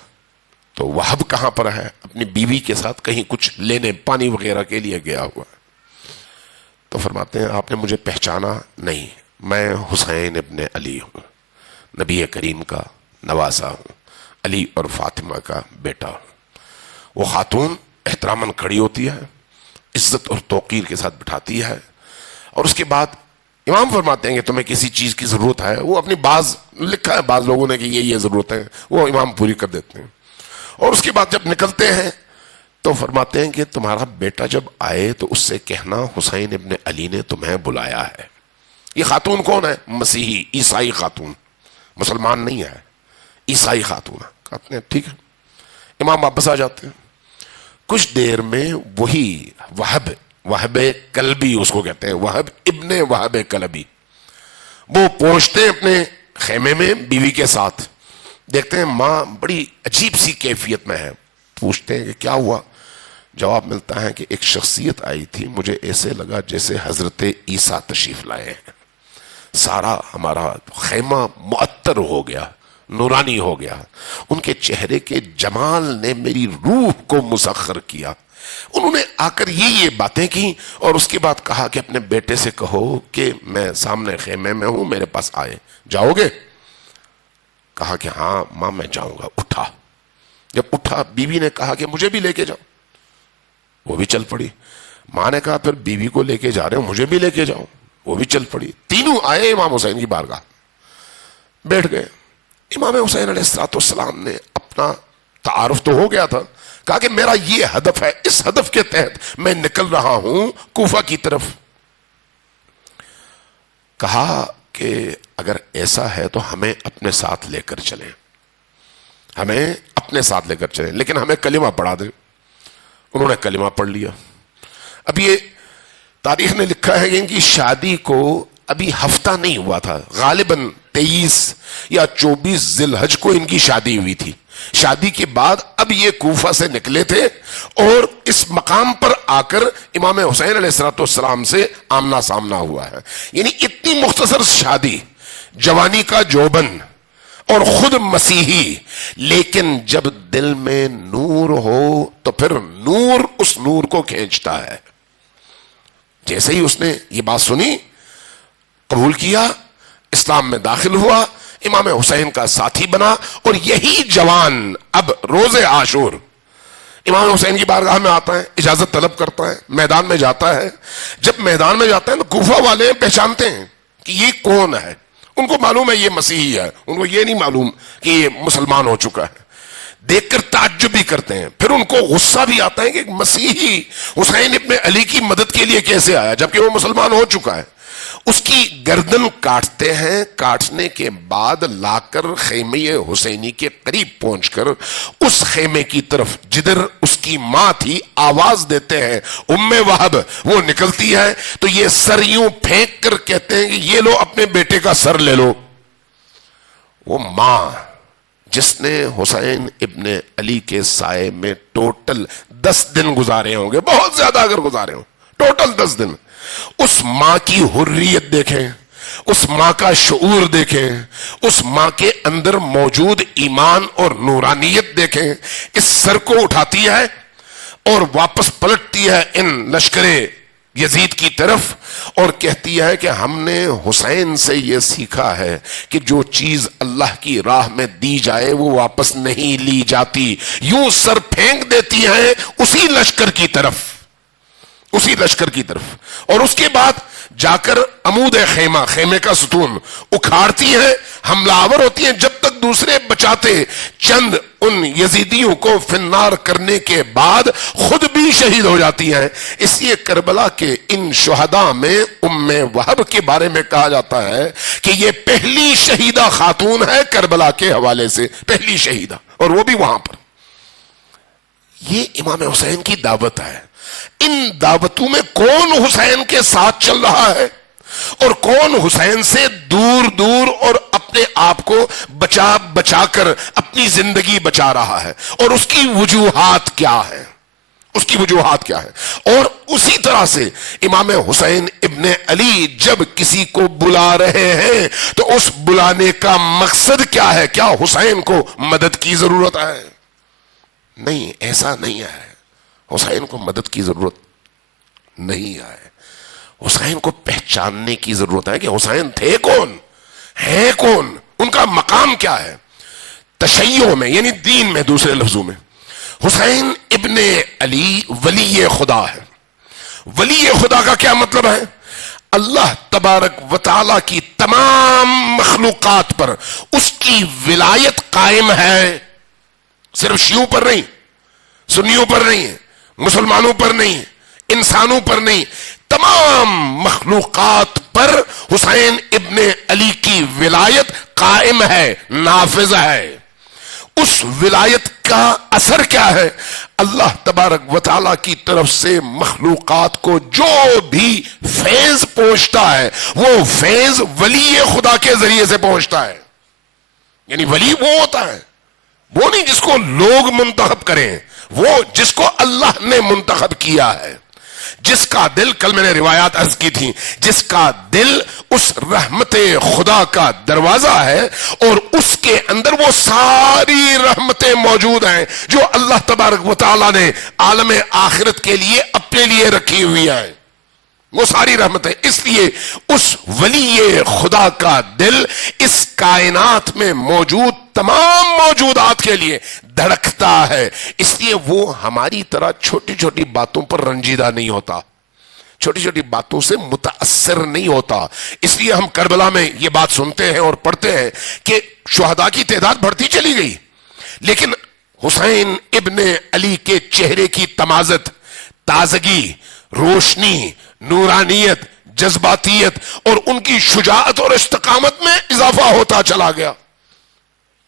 تو وہب کہاں پر ہے؟ اپنی بیوی کے ساتھ کہیں کچھ لینے پانی وغیرہ کے لیے گیا ہوا ہے. تو فرماتے ہیں آپ نے مجھے پہچانا نہیں, میں حسین ابن علی ہوں, نبی کریم کا نواسا ہوں, علی اور فاطمہ کا بیٹا ہوں. وہ خاتون احتراماً کھڑی ہوتی ہے, عزت اور توقیر کے ساتھ بٹھاتی ہے, اور اس کے بعد امام فرماتے ہیں کہ تمہیں کسی چیز کی ضرورت ہے, وہ اپنی بعض لکھا ہے بعض لوگوں نے کہ یہ ضرورت ہے, وہ امام پوری کر دیتے ہیں. اور اس کے بعد جب نکلتے ہیں تو فرماتے ہیں کہ تمہارا بیٹا جب آئے تو اس سے کہنا حسین ابن علی نے تمہیں بلایا ہے. یہ خاتون کون ہے؟ مسیحی عیسائی خاتون, مسلمان نہیں ہے, عیسائی خاتون ہے. کہتے ہیں ٹھیک ہے. امام واپس آ جاتے ہیں. کچھ دیر میں وہی وہب کلبی اس کو کہتے ہیں, وہب ابن وہب کلبی, وہ پہنچتے ہیں اپنے خیمے میں بیوی کے ساتھ. دیکھتے ہیں ماں بڑی عجیب سی کیفیت میں ہے. پوچھتے ہیں کہ کیا ہوا؟ جواب ملتا ہے کہ ایک شخصیت آئی تھی, مجھے ایسے لگا جیسے حضرت عیسیٰ تشریف لائے ہیں. سارا ہمارا خیمہ معطر ہو گیا, نورانی ہو گیا. ان کے چہرے کے جمال نے میری روح کو مسخر کیا. انہوں نے آ کر یہ باتیں کی اور اس کے بعد کہا کہ اپنے بیٹے سے کہو کہ میں سامنے خیمے میں ہوں, میرے پاس آئے. جاؤ گے؟ کہا کہ ہاں ماں میں جاؤں گا. اٹھا. جب اٹھا بیوی نے کہا کہ مجھے بھی لے کے جاؤ. وہ بھی چل پڑی. ماں نے کہا پھر بیوی کو لے کے جا رہے ہو, مجھے بھی لے کے جاؤ. وہ بھی چل پڑی. تینوں آئے امام حسین کی بارگاہ, بیٹھ گئے. امام حسین علیہ السلام نے اپنا تعارف تو ہو گیا تھا, کہا کہ میرا یہ ہدف ہے, اس ہدف کے تحت میں نکل رہا ہوں کوفہ کی طرف. کہا کہ اگر ایسا ہے تو ہمیں اپنے ساتھ لے کر چلیں, ہمیں اپنے ساتھ لے کر چلیں, لیکن ہمیں کلمہ پڑھا دیں. انہوں نے کلمہ پڑھ لیا. اب یہ تاریخ نے لکھا ہے کہ ان کی شادی کو ابھی ہفتہ نہیں ہوا تھا, غالباً 23 یا 24 ذی الحج کو ان کی شادی ہوئی تھی. شادی کے بعد اب یہ کوفہ سے نکلے تھے اور اس مقام پر آ کر امام حسین علیہ السلام سے آمنا سامنا ہوا ہے. یعنی اتنی مختصر شادی, جوانی کا جوبن اور خود مسیحی, لیکن جب دل میں نور ہو تو پھر نور اس نور کو کھینچتا ہے. جیسے ہی اس نے یہ بات سنی, قبول کیا, اسلام میں داخل ہوا, امام حسین کا ساتھی بنا. اور یہی جوان اب روز عاشور امام حسین کی بارگاہ میں آتا ہے, اجازت طلب کرتا ہے, میدان میں جاتا ہے. جب میدان میں جاتا ہے تو کوفہ والے پہچانتے ہیں کہ یہ کون ہے. ان کو معلوم ہے یہ مسیحی ہے, ان کو یہ نہیں معلوم کہ یہ مسلمان ہو چکا ہے. دیکھ کر تعجب بھی کرتے ہیں. پھر ان کو غصہ بھی آتا ہے کہ مسیحی حسین ابن علی کی مدد کے لیے کیسے آیا جبکہ وہ مسلمان ہو چکا ہے. اس کی گردن کاٹتے ہیں. کاٹنے کے بعد لا کر خیمے حسینی کے قریب پہنچ کر اس خیمے کی طرف جدھر اس کی ماں تھی آواز دیتے ہیں ام وہب. وہ نکلتی ہے تو یہ سر یوں پھینک کر کہتے ہیں کہ یہ لو اپنے بیٹے کا سر لے لو. وہ ماں جس نے حسین ابن علی کے سائے میں ٹوٹل 10 دن گزارے ہوں گے, بہت زیادہ اگر گزارے ہوں, ٹوٹل 10 دن, اس ماں کی حریت دیکھیں, اس ماں کا شعور دیکھیں, اس ماں کے اندر موجود ایمان اور نورانیت دیکھیں. اس سر کو اٹھاتی ہے اور واپس پلٹتی ہے ان لشکر یزید کی طرف اور کہتی ہے کہ ہم نے حسین سے یہ سیکھا ہے کہ جو چیز اللہ کی راہ میں دی جائے وہ واپس نہیں لی جاتی. یوں سر پھینک دیتی ہیں اسی لشکر کی طرف, اسی لشکر کی طرف. اور اس کے بعد جا کر عمود خیمہ, خیمے کا ستون اکھاڑتی ہیں, حملہ آور ہوتی ہیں. جب تک دوسرے بچاتے, چند ان یزیدیوں کو فنار کرنے کے بعد خود بھی شہید ہو جاتی ہیں. اس لیے کربلا کے ان شہداء میں ام وہب کے بارے میں کہا جاتا ہے کہ یہ پہلی شہیدہ خاتون ہے کربلا کے حوالے سے, پہلی شہیدہ, اور وہ بھی وہاں پر. یہ امام حسین کی دعوت ہے. ان دعوتوں میں کون حسین کے ساتھ چل رہا ہے؟ اور کون حسین سے دور دور اور اپنے آپ کو بچا بچا کر اپنی زندگی بچا رہا ہے، اور اس کی وجوہات کیا ہے، اس کی وجوہات کیا ہے۔ اور اسی طرح سے امام حسین ابن علی جب کسی کو بلا رہے ہیں تو اس بلانے کا مقصد کیا ہے؟ کیا حسین کو مدد کی ضرورت ہے؟ نہیں، ایسا نہیں ہے۔ حسین کو مدد کی ضرورت نہیں ہے، حسین کو پہچاننے کی ضرورت ہے کہ حسین تھے کون، ہیں کون، ان کا مقام کیا ہے تشیع میں، یعنی دین میں۔ دوسرے لفظوں میں حسین ابن علی ولی خدا ہے۔ ولی خدا کا کیا مطلب ہے؟ اللہ تبارک و تعالی کی تمام مخلوقات پر اس کی ولایت قائم ہے، صرف شیعوں پر نہیں، سنیوں پر نہیں، مسلمانوں پر نہیں، انسانوں پر نہیں، تمام مخلوقات پر حسین ابن علی کی ولایت قائم ہے، نافذ ہے۔ اس ولایت کا اثر کیا ہے؟ اللہ تبارک و تعالیٰ کی طرف سے مخلوقات کو جو بھی فیض پہنچتا ہے وہ فیض ولی خدا کے ذریعے سے پہنچتا ہے۔ یعنی ولی وہ ہوتا ہے، وہ نہیں جس کو لوگ منتخب کریں، وہ جس کو اللہ نے منتخب کیا ہے، جس کا دل، کل میں نے روایات عرض کی تھی، جس کا دل اس رحمت خدا کا دروازہ ہے اور اس کے اندر وہ ساری رحمتیں موجود ہیں جو اللہ تبارک و تعالی نے عالم آخرت کے لیے اپنے لیے رکھی ہوئی ہیں، وہ ساری رحمتیں۔ اس لیے اس ولی خدا کا دل اس کائنات میں موجود تمام موجودات کے لیے دھڑکتا ہے، اس لیے وہ ہماری طرح چھوٹی چھوٹی باتوں پر رنجیدہ نہیں ہوتا، چھوٹی چھوٹی باتوں سے متاثر نہیں ہوتا۔ اس لیے ہم کربلا میں یہ بات سنتے ہیں اور پڑھتے ہیں کہ شہداء کی تعداد بڑھتی چلی گئی، لیکن حسین ابن علی کے چہرے کی تمازت، تازگی، روشنی، نورانیت، جذباتیت اور ان کی شجاعت اور استقامت میں اضافہ ہوتا چلا گیا،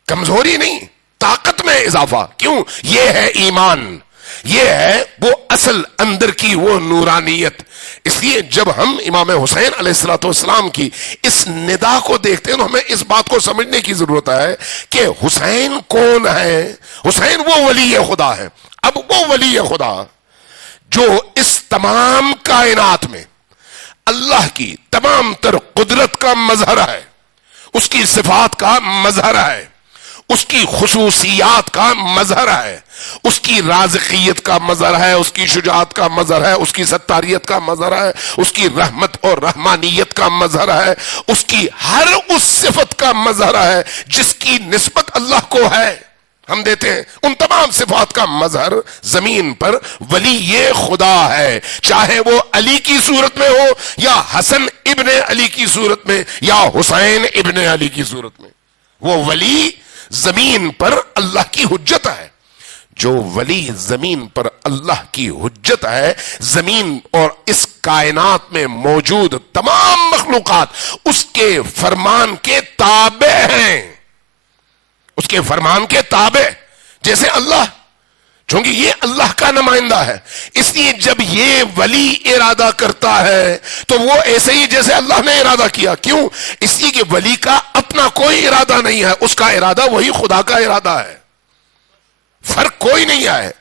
کمزوری نہیں، طاقت میں اضافہ۔ کیوں؟ یہ ہے ایمان، یہ ہے وہ اصل اندر کی وہ نورانیت۔ اس لیے جب ہم امام حسین علیہ السلام کی اس ندا کو دیکھتے ہیں تو ہمیں اس بات کو سمجھنے کی ضرورت ہے کہ حسین کون ہے؟ حسین وہ ولی خدا ہے۔ اب وہ ولی خدا جو اس تمام کائنات میں اللہ کی تمام تر قدرت کا مظہر ہے، اس کی صفات کا مظہر ہے، اس کی خصوصیات کا مظہر ہے، اس کی رازقیت کا مظہر ہے، اس کی شجاعت کا مظہر ہے، اس کی ستاریت کا مظہر ہے، اس کی رحمت اور رحمانیت کا مظہر ہے، اس کی ہر اس صفت کا مظہر ہے جس کی نسبت اللہ کو ہے، ہم دیتے ہیں۔ ان تمام صفات کا مظہر زمین پر ولی خدا ہے، چاہے وہ علی کی صورت میں ہو یا حسن ابن علی کی صورت میں یا حسین ابن علی کی صورت میں۔ وہ ولی زمین پر اللہ کی حجت ہے۔ جو ولی زمین پر اللہ کی حجت ہے، زمین اور اس کائنات میں موجود تمام مخلوقات اس کے فرمان کے تابع ہیں، اس کے فرمان کے تابع، جیسے اللہ، چونکہ یہ اللہ کا نمائندہ ہے، اس لیے جب یہ ولی ارادہ کرتا ہے تو وہ ایسے ہی جیسے اللہ نے ارادہ کیا۔ کیوں؟ اس لیے کہ ولی کا اپنا کوئی ارادہ نہیں ہے، اس کا ارادہ وہی خدا کا ارادہ ہے، فرق کوئی نہیں ہے۔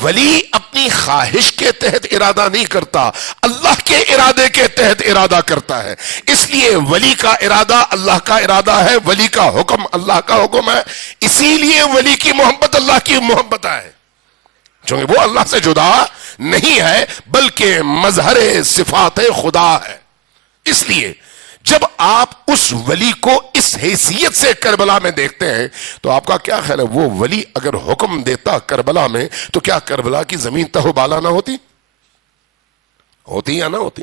ولی اپنی خواہش کے تحت ارادہ نہیں کرتا، اللہ کے ارادے کے تحت ارادہ کرتا ہے۔ اس لیے ولی کا ارادہ اللہ کا ارادہ ہے، ولی کا حکم اللہ کا حکم ہے، اسی لیے ولی کی محبت اللہ کی محبت ہے، چونکہ وہ اللہ سے جدا نہیں ہے بلکہ مظہر صفات خدا ہے۔ اس لیے جب آپ اس ولی کو اس حیثیت سے کربلا میں دیکھتے ہیں تو آپ کا کیا خیال ہے؟ وہ ولی اگر حکم دیتا کربلا میں تو کیا کربلا کی زمین تہو بالا نہ ہوتی؟ ہوتی یا نہ ہوتی؟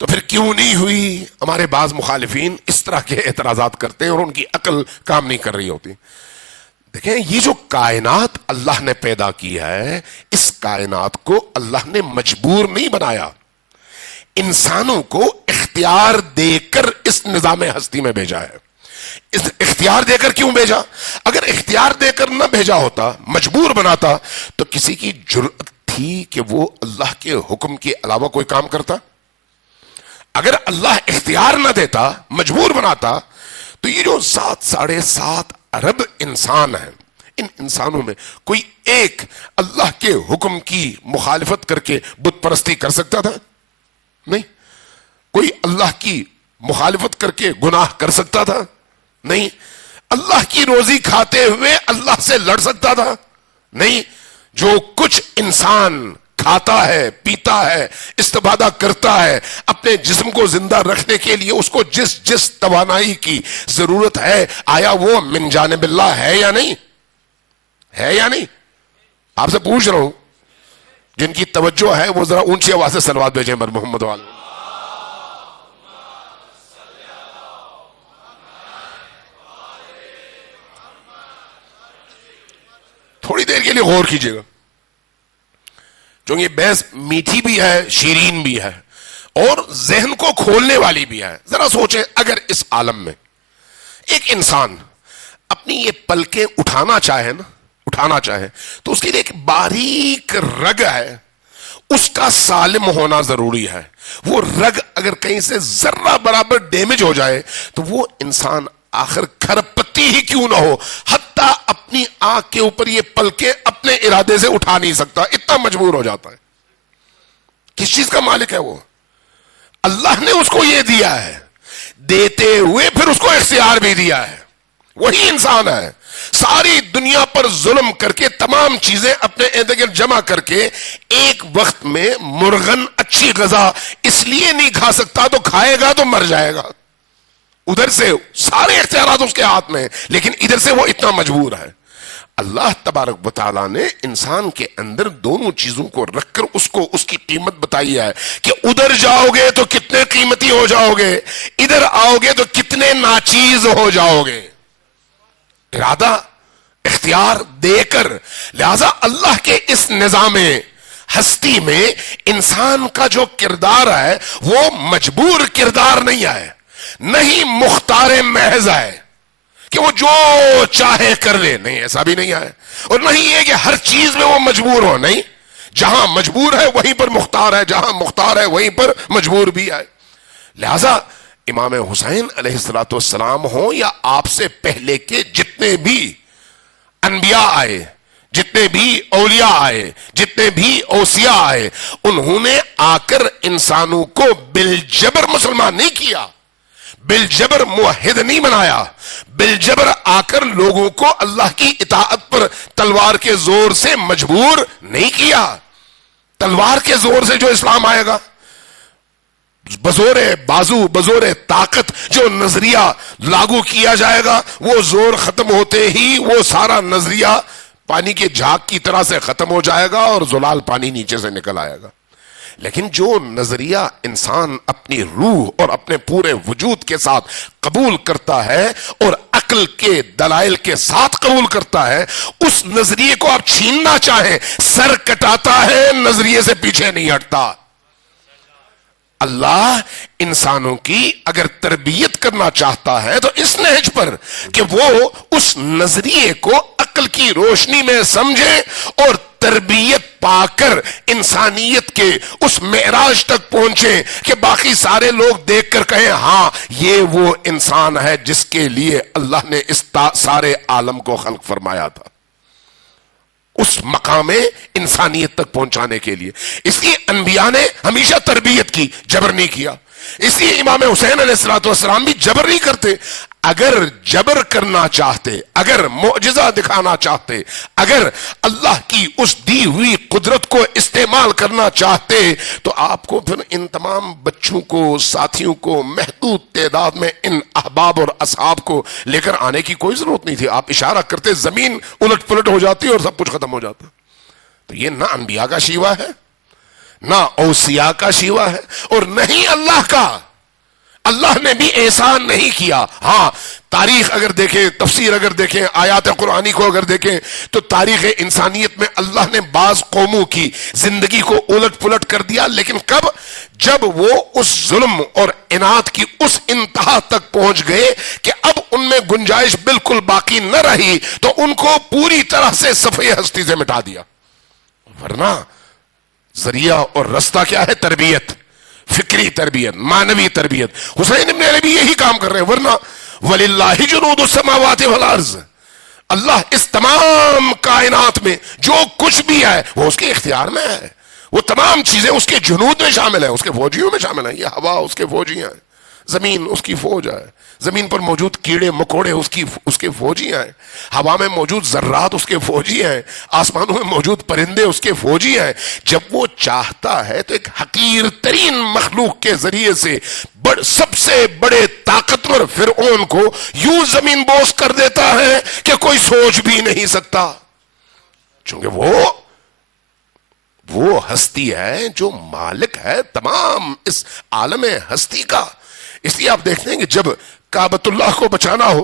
تو پھر کیوں نہیں ہوئی؟ ہمارے بعض مخالفین اس طرح کے اعتراضات کرتے ہیں اور ان کی عقل کام نہیں کر رہی ہوتی۔ دیکھیں، یہ جو کائنات اللہ نے پیدا کی ہے، اس کائنات کو اللہ نے مجبور نہیں بنایا، انسانوں کو اختیار دے کر اس نظام ہستی میں بھیجا ہے۔ اس اختیار دے کر کیوں بھیجا؟ اگر اختیار دے کر نہ بھیجا ہوتا، مجبور بناتا، تو کسی کی جرأت تھی کہ وہ اللہ کے حکم کے علاوہ کوئی کام کرتا؟ اگر اللہ اختیار نہ دیتا، مجبور بناتا، تو یہ جو 7.5 ارب انسان ہیں، ان انسانوں میں کوئی ایک اللہ کے حکم کی مخالفت کر کے بت پرستی کر سکتا تھا؟ نہیں۔ کوئی اللہ کی مخالفت کر کے گناہ کر سکتا تھا؟ نہیں۔ اللہ کی روزی کھاتے ہوئے اللہ سے لڑ سکتا تھا؟ نہیں۔ جو کچھ انسان کھاتا ہے، پیتا ہے، استفادہ کرتا ہے اپنے جسم کو زندہ رکھنے کے لیے، اس کو جس توانائی کی ضرورت ہے، آیا وہ من جانب اللہ ہے یا نہیں؟ ہے یا نہیں؟ آپ سے پوچھ رہا ہوں، جن کی توجہ ہے وہ ذرا اونچی آواز سے صلوات بھیجیں بر محمد والے۔ تھوڑی دیر کے لیے غور کیجئے گا، چونکہ یہ بحث میٹھی بھی ہے، شیرین بھی ہے، اور ذہن کو کھولنے والی بھی ہے۔ ذرا سوچیں، اگر اس عالم میں ایک انسان اپنی یہ پلکیں اٹھانا چاہے تو اس کے لیے ایک باریک رگ ہے، اس کا سالم ہونا ضروری ہے۔ وہ رگ اگر کہیں سے ذرہ برابر ڈیمیج ہو جائے تو وہ انسان آخر کھرپتی ہی کیوں نہ ہو، حتیٰ اپنی آنکھ کے اوپر یہ پلکیں اپنے ارادے سے اٹھا نہیں سکتا، اتنا مجبور ہو جاتا ہے۔ کس چیز کا مالک ہے وہ؟ اللہ نے اس کو یہ دیا ہے، دیتے ہوئے پھر اس کو اختیار بھی دیا ہے۔ وہی انسان ہے، ساری دنیا پر ظلم کر کے تمام چیزیں اپنے ارد گرد جمع کر کے ایک وقت میں مرغن اچھی غذا اس لیے نہیں کھا سکتا تو کھائے گا تو مر جائے گا۔ ادھر سے سارے اختیارات اس کے ہاتھ میں، لیکن ادھر سے وہ اتنا مجبور ہے۔ اللہ تبارک و تعالیٰ نے انسان کے اندر دونوں چیزوں کو رکھ کر اس کو اس کی قیمت بتائی ہے کہ ادھر جاؤ گے تو کتنے قیمتی ہو جاؤ گے، ادھر آؤ گے تو کتنے ناچیز ہو جاؤ گے۔ ارادہ اختیار دے کر، لہذا اللہ کے اس نظام ہستی میں انسان کا جو کردار ہے وہ مجبور کردار نہیں ہے، نہیں مختار محض ہے کہ وہ جو چاہے کر لے، نہیں، ایسا بھی نہیں ہے۔ اور نہیں یہ کہ ہر چیز میں وہ مجبور ہو، نہیں، جہاں مجبور ہے وہیں پر مختار ہے، جہاں مختار ہے وہیں پر مجبور بھی ہے۔ لہذا امام حسین علیہ السلام ہوں یا آپ سے پہلے کے جتنے بھی انبیاء آئے، جتنے بھی اولیاء آئے، جتنے بھی اوصیاء آئے، انہوں نے آ کر انسانوں کو بالجبر مسلمان نہیں کیا، بالجبر موحد نہیں بنایا، بالجبر آ کر لوگوں کو اللہ کی اطاعت پر تلوار کے زور سے مجبور نہیں کیا۔ تلوار کے زور سے جو اسلام آئے گا، بزور بازو، بزور طاقت جو نظریہ لاگو کیا جائے گا، وہ زور ختم ہوتے ہی وہ سارا نظریہ پانی کے جھاگ کی طرح سے ختم ہو جائے گا اور زلال پانی نیچے سے نکل آئے گا۔ لیکن جو نظریہ انسان اپنی روح اور اپنے پورے وجود کے ساتھ قبول کرتا ہے اور عقل کے دلائل کے ساتھ قبول کرتا ہے، اس نظریے کو آپ چھیننا چاہیں سر کٹاتا ہے، نظریے سے پیچھے نہیں ہٹتا۔ اللہ انسانوں کی اگر تربیت کرنا چاہتا ہے تو اس نہج پر کہ وہ اس نظریے کو عقل کی روشنی میں سمجھے اور تربیت پا کر انسانیت کے اس معراج تک پہنچے کہ باقی سارے لوگ دیکھ کر کہیں ہاں یہ وہ انسان ہے جس کے لیے اللہ نے اس سارے عالم کو خلق فرمایا تھا، اس مقام انسانیت تک پہنچانے کے لیے۔ اس لیے انبیاء نے ہمیشہ تربیت کی، جبر نہیں کیا۔ اس لیے امام حسین علیہ السلام بھی جبر نہیں کرتے۔ اگر جبر کرنا چاہتے، اگر معجزہ دکھانا چاہتے، اگر اللہ کی اس دی ہوئی قدرت کو استعمال کرنا چاہتے تو آپ کو پھر ان تمام بچوں کو، ساتھیوں کو، محدود تعداد میں ان احباب اور اصحاب کو لے کر آنے کی کوئی ضرورت نہیں تھی۔ آپ اشارہ کرتے، زمین الٹ پلٹ ہو جاتی اور سب کچھ ختم ہو جاتا۔ تو یہ نہ انبیاء کا شیوا ہے، نہ اوصیاء کا شیوا ہے، اور نہیں اللہ کا۔ اللہ نے بھی احسان نہیں کیا۔ ہاں، تاریخ اگر دیکھیں، تفسیر اگر دیکھیں، آیات قرآنی کو اگر دیکھیں تو تاریخ انسانیت میں اللہ نے بعض قوموں کی زندگی کو الٹ پلٹ کر دیا، لیکن کب؟ جب وہ اس ظلم اور عناد کی اس انتہا تک پہنچ گئے کہ اب ان میں گنجائش بالکل باقی نہ رہی تو ان کو پوری طرح سے صفحے ہستی سے مٹا دیا۔ ورنہ ذریعہ اور رستہ کیا ہے؟ تربیت۔ فکری تربیت، معنوی تربیت. حسین ابن علی بھی یہی کام کر رہے ہیں. ورنہ وَلِلَّهِ جُنُودُ السَّمَاوَاتِ وَالْأَرْضِ، اللہ اس تمام کائنات میں جو کچھ بھی ہے وہ اس کے اختیار میں ہے. وہ تمام چیزیں اس کے جنود میں شامل ہیں، اس کے فوجیوں میں شامل ہیں. یہ ہوا اس کے فوجیاں ہیں، زمین اس کی فوج ہے، زمین پر موجود کیڑے مکوڑے اس کے فوجیاں ہیں، ہوا میں موجود ذرات اس کے فوجی ہیں، آسمانوں میں موجود پرندے اس کے فوجی ہیں. جب وہ چاہتا ہے تو ایک حقیر ترین مخلوق کے ذریعے سے سب سے بڑے طاقتور فرعون کو یوں زمین بوس کر دیتا ہے کہ کوئی سوچ بھی نہیں سکتا. چونکہ وہ ہستی ہے جو مالک ہے تمام اس عالم ہستی کا. اس لیے آپ دیکھتے ہیں کہ جب کعبۃ اللہ کو بچانا ہو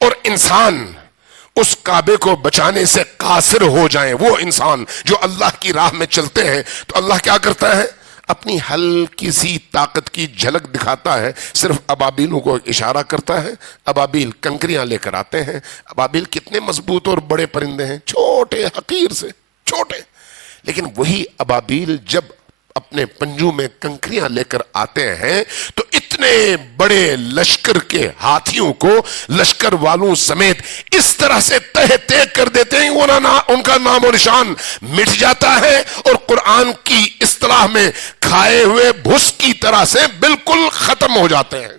اور انسان اس کعبے کو بچانے سے قاصر ہو جائیں، وہ انسان جو اللہ کی راہ میں چلتے ہیں، تو اللہ کیا کرتا ہے؟ اپنی ہلکی سی طاقت کی جھلک دکھاتا ہے. صرف ابابیلوں کو اشارہ کرتا ہے. ابابیل کنکریاں لے کر آتے ہیں. ابابیل کتنے مضبوط اور بڑے پرندے ہیں، چھوٹے حقیر سے چھوٹے، لیکن وہی ابابیل جب اپنے پنجوں میں کنکریاں لے کر آتے ہیں تو اتنے بڑے لشکر کے ہاتھیوں کو لشکر والوں سمیت اس طرح سے تہ تہ کر دیتے ہیں ان کا نام و نشان مٹ جاتا ہے، اور قرآن کی اصطلاح میں کھائے ہوئے بھس کی طرح سے بالکل ختم ہو جاتے ہیں.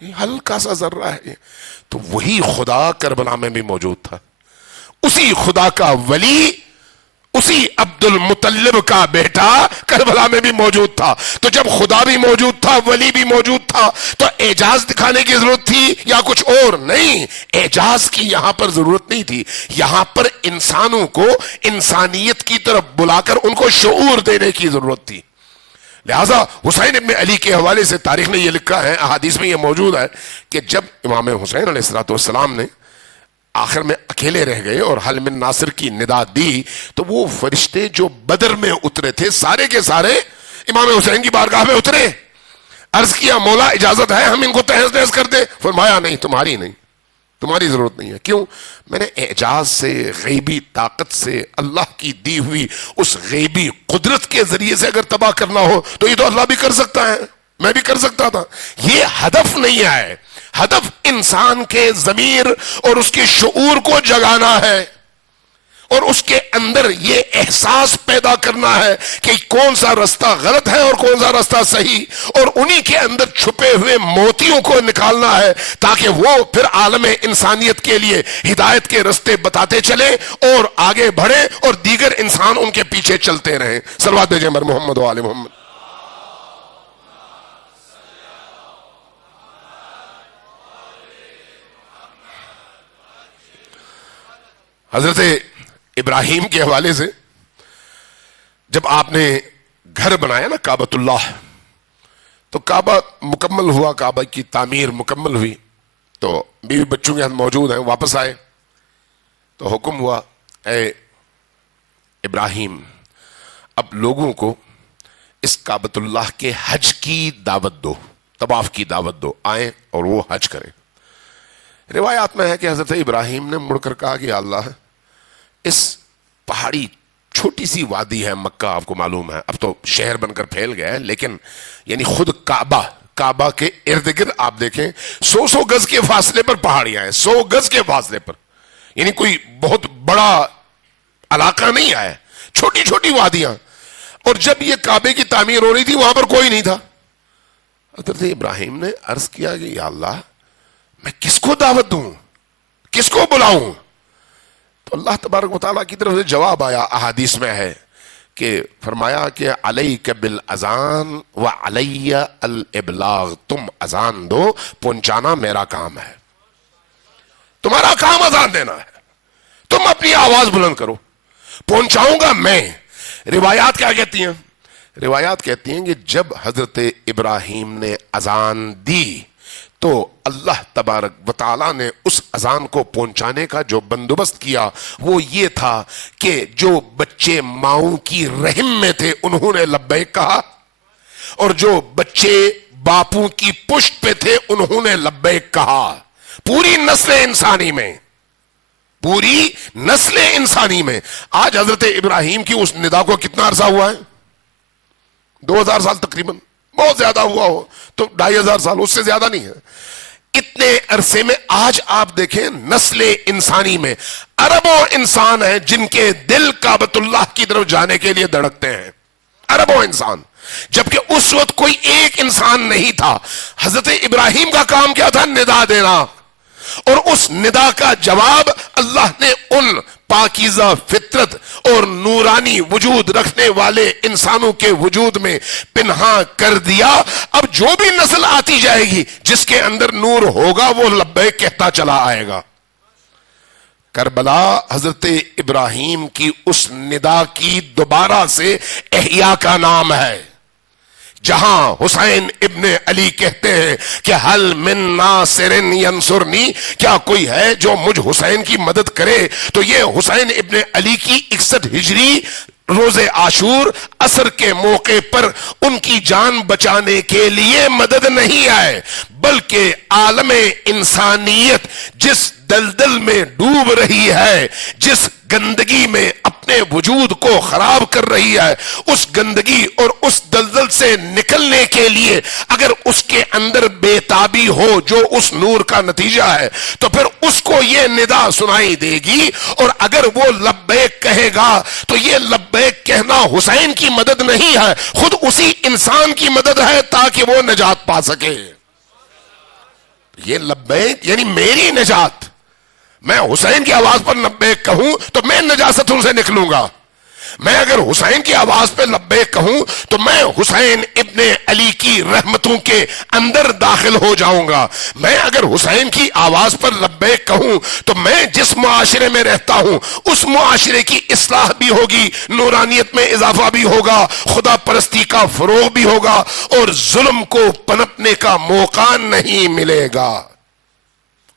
یہ ہلکا سا ذرہ ہے. تو وہی خدا کربلا میں بھی موجود تھا، اسی خدا کا ولی، اسی عبد المطلب کا بیٹا کربلا میں بھی موجود تھا. تو جب خدا بھی موجود تھا، ولی بھی موجود تھا، تو اعجاز دکھانے کی ضرورت تھی یا کچھ اور؟ نہیں، اعجاز کی یہاں پر ضرورت نہیں تھی. یہاں پر انسانوں کو انسانیت کی طرف بلا کر ان کو شعور دینے کی ضرورت تھی. لہذا حسین ابن علی کے حوالے سے تاریخ نے یہ لکھا ہے، احادیث میں یہ موجود ہے، کہ جب امام حسین علیہ السلام نے آخر میں اکیلے رہ گئے اور حل من ناصر کی ندا دی، تو وہ فرشتے جو بدر میں اترے تھے سارے کے سارے امام حسین کی بارگاہ میں اترے. عرض کیا مولا اجازت ہے ہم ان کو تہز نہز کر دیں؟ فرمایا نہیں، تمہاری ضرورت نہیں ہے. کیوں؟ میں نے اعجاز سے، غیبی طاقت سے، اللہ کی دی ہوئی اس غیبی قدرت کے ذریعے سے اگر تباہ کرنا ہو تو یہ تو اللہ بھی کر سکتا ہے، میں بھی کر سکتا تھا. یہ ہدف نہیں ہے، ہدف انسان کے ضمیر اور اس کے شعور کو جگانا ہے، اور اس کے اندر یہ احساس پیدا کرنا ہے کہ کون سا رستہ غلط ہے اور کون سا رستہ صحیح، اور انہی کے اندر چھپے ہوئے موتیوں کو نکالنا ہے تاکہ وہ پھر عالم انسانیت کے لیے ہدایت کے رستے بتاتے چلے اور آگے بڑھے اور دیگر انسان ان کے پیچھے چلتے رہیں. صلوات بھیجیں بر محمد و آل محمد. حضرت ابراہیم کے حوالے سے جب آپ نے گھر بنایا نا کعبۃ اللہ، تو کعبہ مکمل ہوا، کعبہ کی تعمیر مکمل ہوئی، تو بیوی بچوں کے ہاتھ موجود ہیں، واپس آئے تو حکم ہوا، اے ابراہیم اب لوگوں کو اس کعبۃ اللہ کے حج کی دعوت دو، طواف کی دعوت دو، آئیں اور وہ حج کریں. روایات میں ہے کہ حضرت ابراہیم نے مڑ کر کہا کہ اللہ، اس پہاڑی چھوٹی سی وادی ہے مکہ، آپ کو معلوم ہے اب تو شہر بن کر پھیل گیا ہے، لیکن یعنی خود کعبہ کے ارد گرد آپ دیکھیں 100 گز کے فاصلے پر پہاڑیاں ہیں، 100 گز کے فاصلے پر، یعنی کوئی بہت بڑا علاقہ نہیں ہے، چھوٹی چھوٹی وادیاں. اور جب یہ کعبے کی تعمیر ہو رہی تھی وہاں پر کوئی نہیں تھا. حضرت ابراہیم نے عرض کیا کہ یا اللہ میں کس کو دعوت دوں، کس کو بلاؤں؟ تو اللہ تبارک و تعالیٰ کی طرف سے جواب آیا، احادیث میں ہے کہ فرمایا کہ علیک بالاذان وعلی الابلاغ، تم اذان دو، پہنچانا میرا کام ہے، تمہارا کام اذان دینا ہے، تم اپنی آواز بلند کرو، پہنچاؤں گا میں. روایات کیا کہتی ہیں؟ روایات کہتی ہیں کہ جب حضرت ابراہیم نے اذان دی تو اللہ تبارک و تعالیٰ نے اس اذان کو پہنچانے کا جو بندوبست کیا وہ یہ تھا کہ جو بچے ماؤں کی رحم میں تھے انہوں نے لبیک کہا، اور جو بچے باپوں کی پشت پہ تھے انہوں نے لبیک کہا. پوری نسل انسانی میں آج حضرت ابراہیم کی اس ندا کو کتنا عرصہ ہوا ہے؟ 2000 سال تقریباً. بہت زیادہ ہوا ہو تو 2500 سال، اس سے زیادہ نہیں ہے۔ اتنے عرصے میں آج آپ دیکھیں نسل انسانی میں اربوں انسان ہیں جن کے دل کعبۃ اللہ کی طرف جانے کے لیے دھڑکتے ہیں، اربوں انسان، جبکہ اس وقت کوئی ایک انسان نہیں تھا۔ حضرت ابراہیم کا کام کیا تھا؟ ندا دینا، اور اس ندا کا جواب اللہ نے ان پاکیزہ فطرت اور نورانی وجود رکھنے والے انسانوں کے وجود میں پنہاں کر دیا۔ اب جو بھی نسل آتی جائے گی جس کے اندر نور ہوگا وہ لبیک کہتا چلا آئے گا۔ کربلا حضرت ابراہیم کی اس ندا کی دوبارہ سے احیاء کا نام ہے، جہاں حسین ابن علی کہتے ہیں کہ حل من ناصر ینصرنی، کیا کوئی ہے جو مجھ حسین کی مدد کرے؟ تو یہ حسین ابن علی کی 61 ہجری روز عاشور عصر کے موقع پر ان کی جان بچانے کے لیے مدد نہیں آئے، بلکہ عالم انسانیت جس دلدل میں ڈوب رہی ہے، جس گندگی میں اپنے وجود کو خراب کر رہی ہے، اس گندگی اور اس دلدل سے نکلنے کے لیے اگر اس کے اندر بے تابی ہو جو اس نور کا نتیجہ ہے تو پھر اس کو یہ ندا سنائی دے گی، اور اگر وہ لبیک کہے گا تو یہ لبیک کہنا حسین کی مدد نہیں ہے، خود اسی انسان کی مدد ہے تاکہ وہ نجات پا سکے۔ یہ لبیک یعنی میری نجات، میں حسین کی آواز پر لبیک کہوں تو میں نجاستوں سے نکلوں گا، میں اگر حسین کی آواز پہ لبیک کہوں تو میں حسین ابن علی کی رحمتوں کے اندر داخل ہو جاؤں گا، میں اگر حسین کی آواز پر لبیک کہوں تو میں جس معاشرے میں رہتا ہوں اس معاشرے کی اصلاح بھی ہوگی، نورانیت میں اضافہ بھی ہوگا، خدا پرستی کا فروغ بھی ہوگا، اور ظلم کو پنپنے کا موقع نہیں ملے گا۔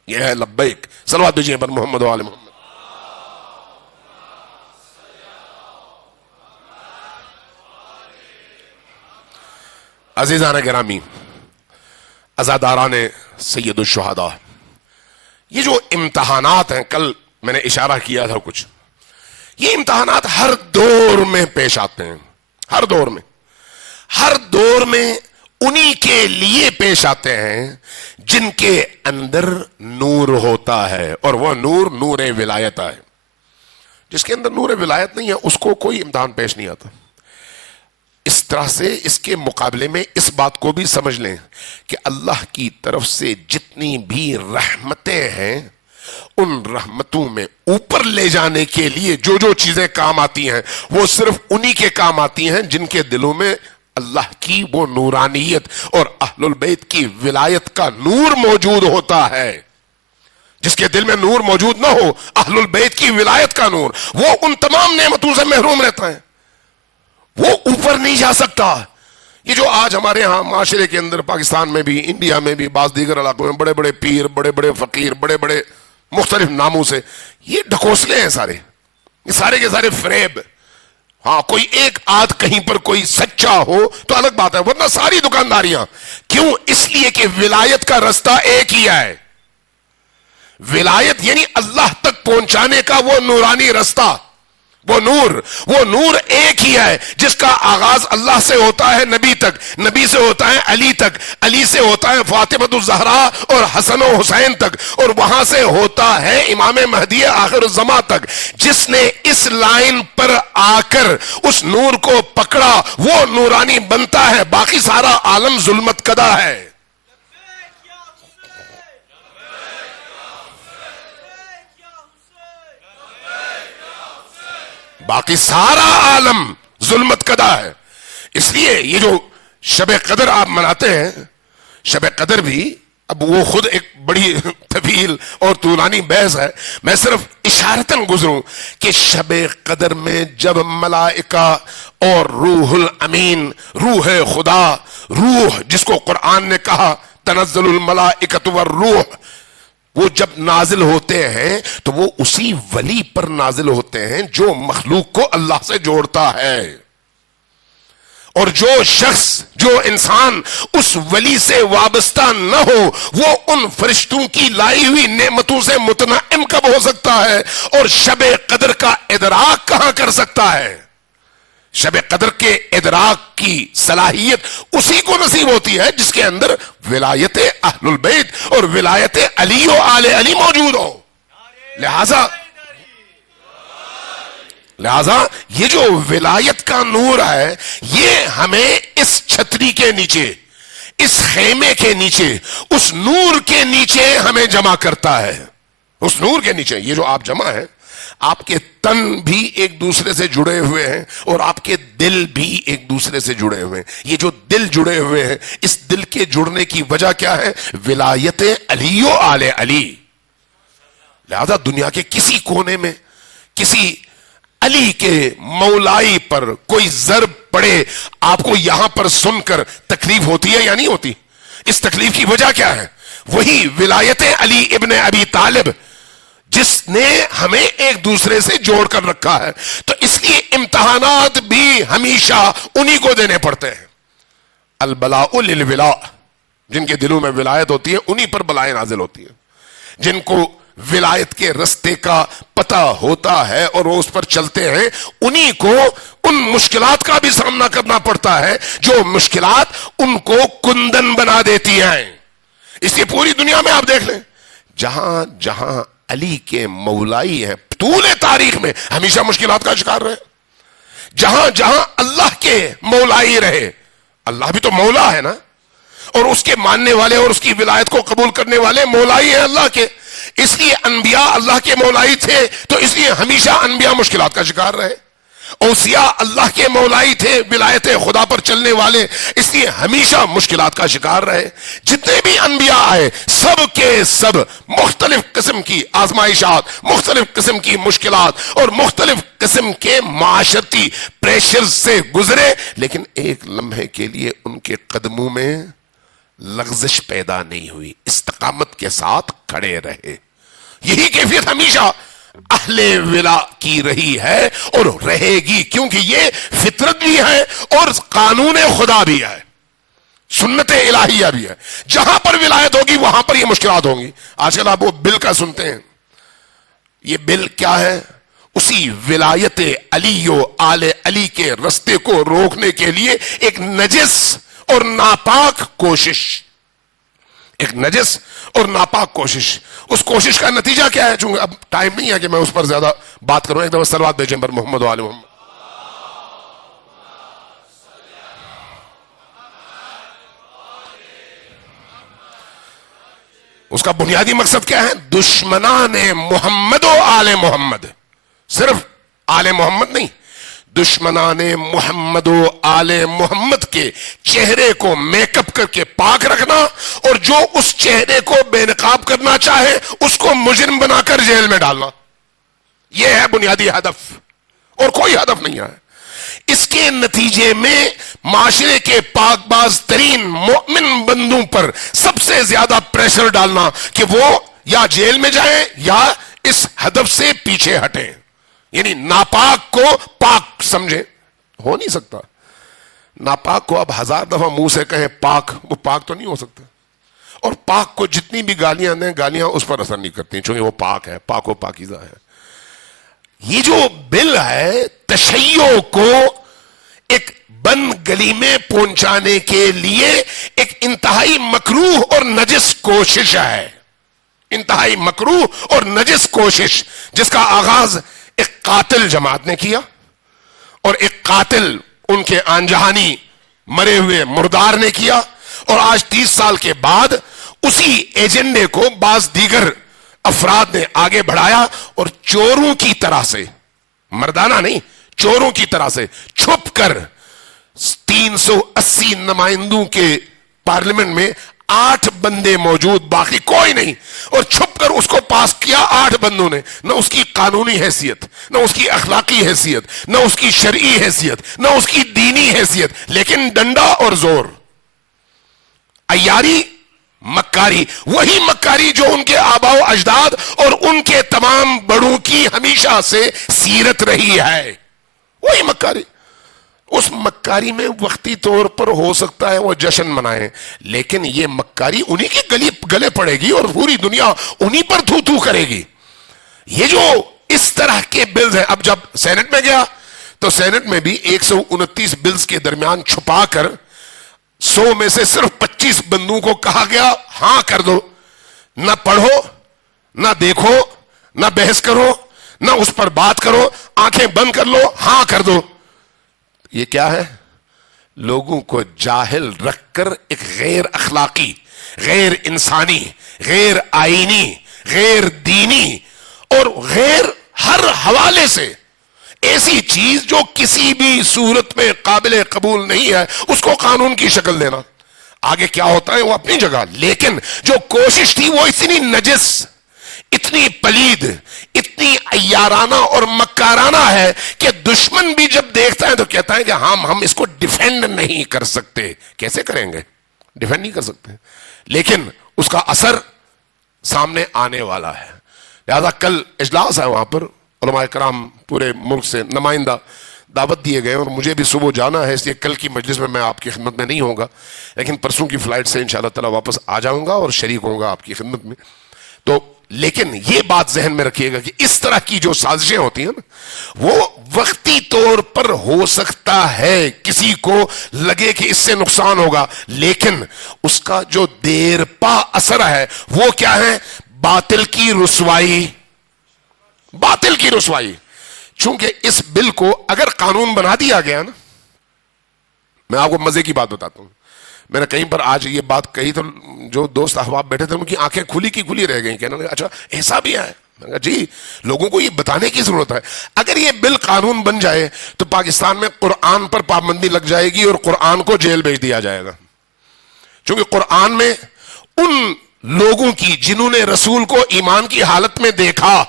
یہ ہے لبیک۔ صلوات دیجئے پر محمد و آل محمد۔ عزیزان گرامی، عزاداران سید الشہداء، یہ جو امتحانات ہیں، کل میں نے اشارہ کیا تھا کچھ، یہ امتحانات ہر دور میں پیش آتے ہیں، ہر دور میں انہی کے لیے پیش آتے ہیں جن کے اندر نور ہوتا ہے، اور وہ نور ولایت ہے۔ جس کے اندر نور ولایت نہیں ہے اس کو کوئی امتحان پیش نہیں آتا۔ اس طرح سے اس کے مقابلے میں اس بات کو بھی سمجھ لیں کہ اللہ کی طرف سے جتنی بھی رحمتیں ہیں ان رحمتوں میں اوپر لے جانے کے لیے جو جو چیزیں کام آتی ہیں وہ صرف انہی کے کام آتی ہیں جن کے دلوں میں اللہ کی وہ نورانیت اور اہل البیت کی ولایت کا نور موجود ہوتا ہے۔ جس کے دل میں نور موجود نہ ہو، اہل البیت کی ولایت کا نور، وہ ان تمام نعمتوں سے محروم رہتا ہے، وہ اوپر نہیں جا سکتا۔ یہ جو آج ہمارے ہاں معاشرے کے اندر، پاکستان میں بھی، انڈیا میں بھی، بعض دیگر علاقوں میں بڑے بڑے پیر، بڑے بڑے فقیر، بڑے بڑے مختلف ناموں سے، یہ ڈھکوسلے ہیں سارے، یہ سارے کے سارے فریب۔ ہاں کوئی ایک آدھ کہیں پر کوئی سچا ہو تو الگ بات ہے، ورنہ ساری دکانداریاں۔ کیوں؟ اس لیے کہ ولایت کا رستہ ایک ہی ہے۔ ولایت یعنی اللہ تک پہنچانے کا وہ نورانی رستہ، وہ نور ایک ہی ہے جس کا آغاز اللہ سے ہوتا ہے نبی تک، نبی سے ہوتا ہے علی تک، علی سے ہوتا ہے فاطمہ الزہرا اور حسن و حسین تک، اور وہاں سے ہوتا ہے امام مہدی آخر الزماں تک۔ جس نے اس لائن پر آ کر اس نور کو پکڑا وہ نورانی بنتا ہے، باقی سارا عالم ظلمت کدا ہے۔ باقی سارا عالم ظلمت کدا ہے۔ اس لیے یہ جو شب قدر آپ مناتے ہیں، شب قدر بھی اب وہ خود ایک بڑی طویل اور طولانی بحث ہے، میں صرف اشارتاً گزروں کہ شب قدر میں جب ملائکہ اور روح الامین، روح خدا، روح جس کو قرآن نے کہا تنزل الملائکۃ والروح، وہ جب نازل ہوتے ہیں تو وہ اسی ولی پر نازل ہوتے ہیں جو مخلوق کو اللہ سے جوڑتا ہے، اور جو شخص، جو انسان اس ولی سے وابستہ نہ ہو وہ ان فرشتوں کی لائی ہوئی نعمتوں سے متنعم کب ہو سکتا ہے، اور شب قدر کا ادراک کہاں کر سکتا ہے؟ شب قدر کے ادراک کی صلاحیت اسی کو نصیب ہوتی ہے جس کے اندر ولایت اہل البیت اور ولایت علی و آل علی موجود ہو. لہذا یہ جو ولایت کا نور ہے یہ ہمیں اس چھتری کے نیچے، اس خیمے کے نیچے، اس نور کے نیچے ہمیں جمع کرتا ہے. اس نور کے نیچے یہ جو آپ جمع ہیں، آپ کے تن بھی ایک دوسرے سے جڑے ہوئے ہیں اور آپ کے دل بھی ایک دوسرے سے جڑے ہوئے ہیں. یہ جو دل جڑے ہوئے ہیں، اس دل کے جڑنے کی وجہ کیا ہے؟ ولایت علی و آل علی. لہذا دنیا کے کسی کونے میں کسی علی کے مولائی پر کوئی ضرب پڑے، آپ کو یہاں پر سن کر تکلیف ہوتی ہے یا نہیں ہوتی؟ اس تکلیف کی وجہ کیا ہے؟ وہی ولایت علی ابن ابی طالب جس نے ہمیں ایک دوسرے سے جوڑ کر رکھا ہے. تو اس لیے امتحانات بھی ہمیشہ انہی کو دینے پڑتے ہیں. البلاء للولاء، جن کے دلوں میں ولایت ہوتی ہے انہی پر بلائیں نازل ہوتی ہیں. جن کو ولایت کے رستے کا پتہ ہوتا ہے اور وہ اس پر چلتے ہیں، انہی کو ان مشکلات کا بھی سامنا کرنا پڑتا ہے جو مشکلات ان کو کندن بنا دیتی ہیں. اس لیے پوری دنیا میں آپ دیکھ لیں، جہاں جہاں علی کے مولائی ہیں طول تاریخ میں ہمیشہ مشکلات کا شکار رہے. جہاں جہاں اللہ کے مولائی رہے، اللہ بھی تو مولا ہے نا، اور اس کے ماننے والے اور اس کی ولایت کو قبول کرنے والے مولائی ہیں اللہ کے. اس لیے انبیاء اللہ کے مولائی تھے تو اس لیے ہمیشہ انبیاء مشکلات کا شکار رہے. اوصیاء اللہ کے مولائی تھے، ولایت خدا پر چلنے والے، اس لیے ہمیشہ مشکلات کا شکار رہے. جتنے بھی انبیاء آئے سب کے سب مختلف قسم کی آزمائشات، مختلف قسم کی مشکلات اور مختلف قسم کے معاشرتی پریشر سے گزرے، لیکن ایک لمحے کے لیے ان کے قدموں میں لغزش پیدا نہیں ہوئی، استقامت کے ساتھ کھڑے رہے. یہی کیفیت ہمیشہ اہل ولا کی رہی ہے اور رہے گی، کیونکہ یہ فطرت بھی ہے اور قانون خدا بھی ہے، سنت الہیہ بھی ہے. جہاں پر ولایت ہوگی وہاں پر یہ مشکلات ہوں گی. آج کل آپ وہ بل کا سنتے ہیں، یہ بل کیا ہے؟ اسی ولایت علی و آل علی کے رستے کو روکنے کے لیے ایک نجس اور ناپاک کوشش، ایک نجس اور ناپاک کوشش. اس کوشش کا نتیجہ کیا ہے؟ چونکہ اب ٹائم نہیں ہے کہ میں اس پر زیادہ بات کروں. ایک دفعہ صلوات بھیجیں پر محمد و آل محمد. اس کا بنیادی مقصد کیا ہے؟ دشمنان محمد و آل محمد، صرف آل محمد نہیں، دشمنان محمد و آل محمد کے چہرے کو میک اپ کر کے پاک رکھنا، اور جو اس چہرے کو بے نقاب کرنا چاہے اس کو مجرم بنا کر جیل میں ڈالنا. یہ ہے بنیادی ہدف، اور کوئی ہدف نہیں ہے. اس کے نتیجے میں معاشرے کے پاک باز ترین مومن بندوں پر سب سے زیادہ پریشر ڈالنا کہ وہ یا جیل میں جائیں یا اس ہدف سے پیچھے ہٹیں. یعنی ناپاک کو پاک سمجھیں، ہو نہیں سکتا. ناپاک کو اب 1000 دفعہ منہ سے کہیں پاک، وہ پاک تو نہیں ہو سکتا. اور پاک کو جتنی بھی گالیاں دیں، گالیاں اس پر اثر نہیں کرتی، چونکہ وہ پاک ہے، پاک و پاکیزہ ہے. یہ جو بل ہے تشیع کو ایک بند گلی میں پہنچانے کے لیے ایک انتہائی مکروہ اور نجس کوشش ہے. انتہائی مکروہ اور نجس کوشش، جس کا آغاز ایک قاتل جماعت نے کیا، اور ایک قاتل ان کے آن جہانی مرے ہوئے مردار نے کیا، اور آج 30 سال کے بعد اسی ایجنڈے کو بعض دیگر افراد نے آگے بڑھایا، اور چوروں کی طرح سے، مردانہ نہیں، چوروں کی طرح سے چھپ کر 380 نمائندوں کے پارلیمنٹ میں 8 بندے موجود، باقی کوئی نہیں، اور چھپ کر اس کو پاس کیا 8 بندوں نے. نہ اس کی قانونی حیثیت، نہ اس کی اخلاقی حیثیت، نہ اس کی شرعی حیثیت، نہ اس کی دینی حیثیت، لیکن ڈنڈا اور زور، عیاری، مکاری. وہی مکاری جو ان کے آباء و اجداد اور ان کے تمام بڑوں کی ہمیشہ سے سیرت رہی ہے. وہی مکاری. اس مکاری میں وقتی طور پر ہو سکتا ہے وہ جشن منائیں، لیکن یہ مکاری انہی کی گلے پڑے گی اور پوری دنیا انہی پر تھو تھو کرے گی. یہ جو اس طرح کے بلز ہیں، اب جب سینٹ میں گیا تو سینٹ میں بھی 129 بلز کے درمیان چھپا کر 100 میں سے صرف 25 بندوں کو کہا گیا ہاں کر دو، نہ پڑھو، نہ دیکھو، نہ بحث کرو، نہ اس پر بات کرو، آنکھیں بند کر لو، ہاں کر دو۔ یہ کیا ہے؟ لوگوں کو جاہل رکھ کر ایک غیر اخلاقی، غیر انسانی، غیر آئینی، غیر دینی اور غیر ہر حوالے سے ایسی چیز جو کسی بھی صورت میں قابل قبول نہیں ہے اس کو قانون کی شکل دینا۔ آگے کیا ہوتا ہے وہ اپنی جگہ، لیکن جو کوشش تھی وہ اتنی نجس، اتنی پلید، اتنی عیارانہ اور مکارانہ ہے کہ دشمن بھی جب دیکھتا ہے تو کہتا ہے کہ ہم اس کو ڈیفینڈ نہیں کر سکتے۔ کیسے کریں گے؟ ڈیفینڈ نہیں کر سکتے، لیکن اس کا اثر سامنے آنے والا ہے۔ لہذا کل اجلاس ہے، وہاں پر علماء کرام پورے ملک سے نمائندہ دعوت دیے گئے، اور مجھے بھی صبح جانا ہے، اس لیے کل کی مجلس میں آپ کی خدمت میں نہیں ہوں گا، لیکن پرسوں کی فلائٹ سے انشاءاللہ تعالی واپس آ جاؤں گا اور شریک ہوں گا آپ کی خدمت میں۔ تو لیکن یہ بات ذہن میں رکھیے گا کہ اس طرح کی جو سازشیں ہوتی ہیں نا، وہ وقتی طور پر ہو سکتا ہے کسی کو لگے کہ اس سے نقصان ہوگا، لیکن اس کا جو دیر پا اثر ہے وہ کیا ہے؟ باطل کی رسوائی، باطل کی رسوائی۔ چونکہ اس بل کو اگر قانون بنا دیا گیا نا، میں آپ کو مزے کی بات بتاتا ہوں، میں نے کہیں پر آج یہ بات کہی تو جو دوست احباب بیٹھے تھے ان کی آنکھیں کھلی کی کھلی رہ گئیں، کہنے لگے اچھا ایسا بھی ہے؟ میں نے کہا جی، لوگوں کو یہ بتانے کی ضرورت ہے۔ اگر یہ بل قانون بن جائے تو پاکستان میں قرآن پر پابندی لگ جائے گی اور قرآن کو جیل بھیج دیا جائے گا، چونکہ قرآن میں ان لوگوں کی جنہوں نے رسول کو ایمان کی حالت میں دیکھا،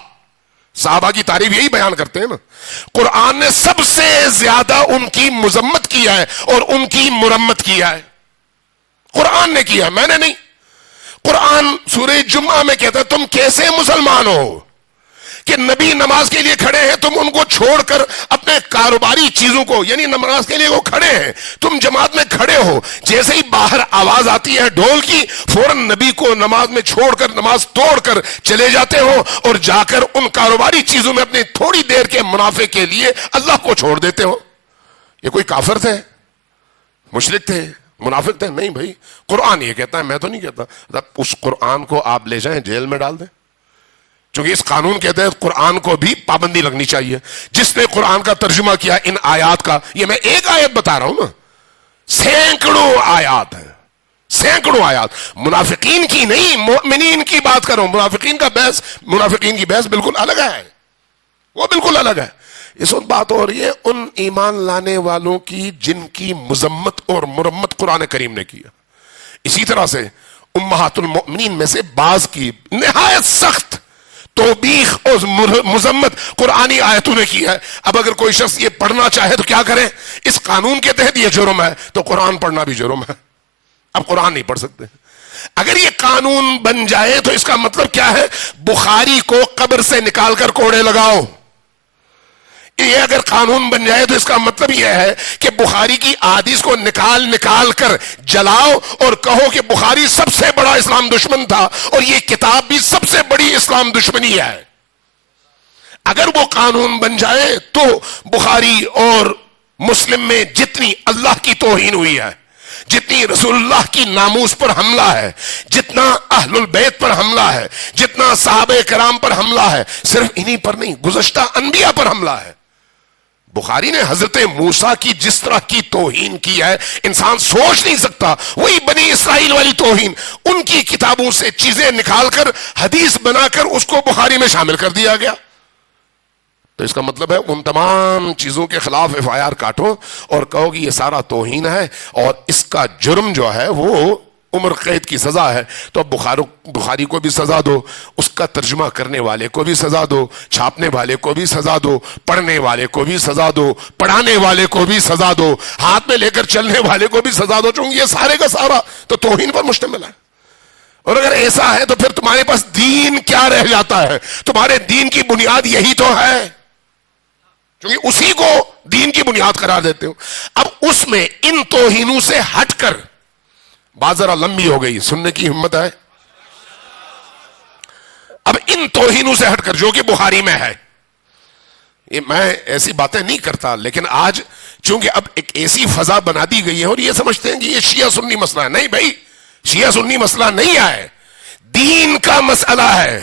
صحابہ کی تعریف یہی بیان کرتے ہیں نا، قرآن نے سب سے زیادہ ان کی مذمت کیا ہے اور ان کی مرمت کیا ہے۔ قرآن نے کیا، میں نے نہیں۔ قرآن سورہ جمعہ میں کہتا ہے تم کیسے مسلمان ہو کہ نبی نماز کے لیے کھڑے ہیں، تم ان کو چھوڑ کر اپنے کاروباری چیزوں کو، یعنی نماز کے لیے وہ کھڑے ہیں، تم جماعت میں کھڑے ہو، جیسے ہی باہر آواز آتی ہے ڈھول کی فوراً نبی کو نماز میں چھوڑ کر، نماز توڑ کر چلے جاتے ہو اور جا کر ان کاروباری چیزوں میں اپنے تھوڑی دیر کے منافع کے لیے اللہ کو چھوڑ دیتے ہو۔ یہ کوئی کافر تھے؟ مشرک تھے؟ منافق تھے؟ نہیں بھائی، قرآن یہ کہتا ہے، میں تو نہیں کہتا۔ اس قرآن کو آپ لے جائیں جیل میں ڈال دیں، چونکہ اس قانون کے تحت قرآن کو بھی پابندی لگنی چاہیے۔ جس نے قرآن کا ترجمہ کیا ان آیات کا، یہ میں ایک آیت بتا رہا ہوں نا، سینکڑوں آیات ہیں، سینکڑوں آیات، منافقین کی نہیں، مومنین کی بات کر رہا ہوں۔ منافقین کی بحث بالکل الگ ہے، وہ بالکل الگ ہے۔ اس وقت بات ہو رہی ہے ان ایمان لانے والوں کی جن کی مذمت اور مرمت قرآن کریم نے کیا۔ اسی طرح سے امہات المؤمنین میں سے بعض کی نہایت سخت توبیخ اور مذمت قرآنی آیتوں نے کی ہے۔ اب اگر کوئی شخص یہ پڑھنا چاہے تو کیا کرے؟ اس قانون کے تحت یہ جرم ہے تو قرآن پڑھنا بھی جرم ہے، اب قرآن نہیں پڑھ سکتے۔ اگر یہ قانون بن جائے تو اس کا مطلب کیا ہے؟ بخاری کو قبر سے نکال کر کوڑے لگاؤ۔ یہ اگر قانون بن جائے تو اس کا مطلب یہ ہے کہ بخاری کی احادیث کو نکال کر جلاؤ اور کہو کہ بخاری سب سے بڑا اسلام دشمن تھا اور یہ کتاب بھی سب سے بڑی اسلام دشمنی ہے۔ اگر وہ قانون بن جائے تو بخاری اور مسلم میں جتنی اللہ کی توہین ہوئی ہے، جتنی رسول اللہ کی ناموس پر حملہ ہے، جتنا اہل البیت پر حملہ ہے، جتنا صحابہ کرام پر حملہ ہے، صرف انہی پر نہیں، گزشتہ انبیاء پر حملہ ہے۔ بخاری نے حضرت موسیٰ کی جس طرح کی توہین کی ہے انسان سوچ نہیں سکتا۔ وہی بنی اسرائیل والی توہین، ان کی کتابوں سے چیزیں نکال کر حدیث بنا کر اس کو بخاری میں شامل کر دیا گیا۔ تو اس کا مطلب ہے ان تمام چیزوں کے خلاف ایف آئی آر کاٹو اور کہو کہ یہ سارا توہین ہے اور اس کا جرم جو ہے وہ عمر قید کی سزا ہے۔ تو اب بخاری کو بھی سزا دو، اس کا ترجمہ کرنے والے کو بھی سزا دو، چھاپنے والے کو بھی سزا دو، پڑھنے والے کو بھی سزا دو، پڑھانے والے کو بھی سزا دو، ہاتھ میں لے کر چلنے والے کو بھی سزا دو، چونکہ یہ سارے کا سارا تو توہین پر مشتمل ہے۔ اور اگر ایسا ہے تو پھر تمہارے پاس دین کیا رہ جاتا ہے؟ تمہارے دین کی بنیاد یہی تو ہے، کیونکہ اسی کو دین کی بنیاد قرار دیتے ہو۔ اب اس میں ان توہینوں سے ہٹ کر، بات ذرا لمبی ہو گئی، سننے کی ہمت ہے، اب ان توہینوں سے ہٹ کر جو کہ بخاری میں ہے، یہ میں ایسی باتیں نہیں کرتا، لیکن آج چونکہ اب ایک ایسی فضا بنا دی گئی ہے اور یہ سمجھتے ہیں کہ یہ شیعہ سنی مسئلہ ہے. نہیں بھائی، شیعہ سنی مسئلہ نہیں ہے، دین کا مسئلہ ہے.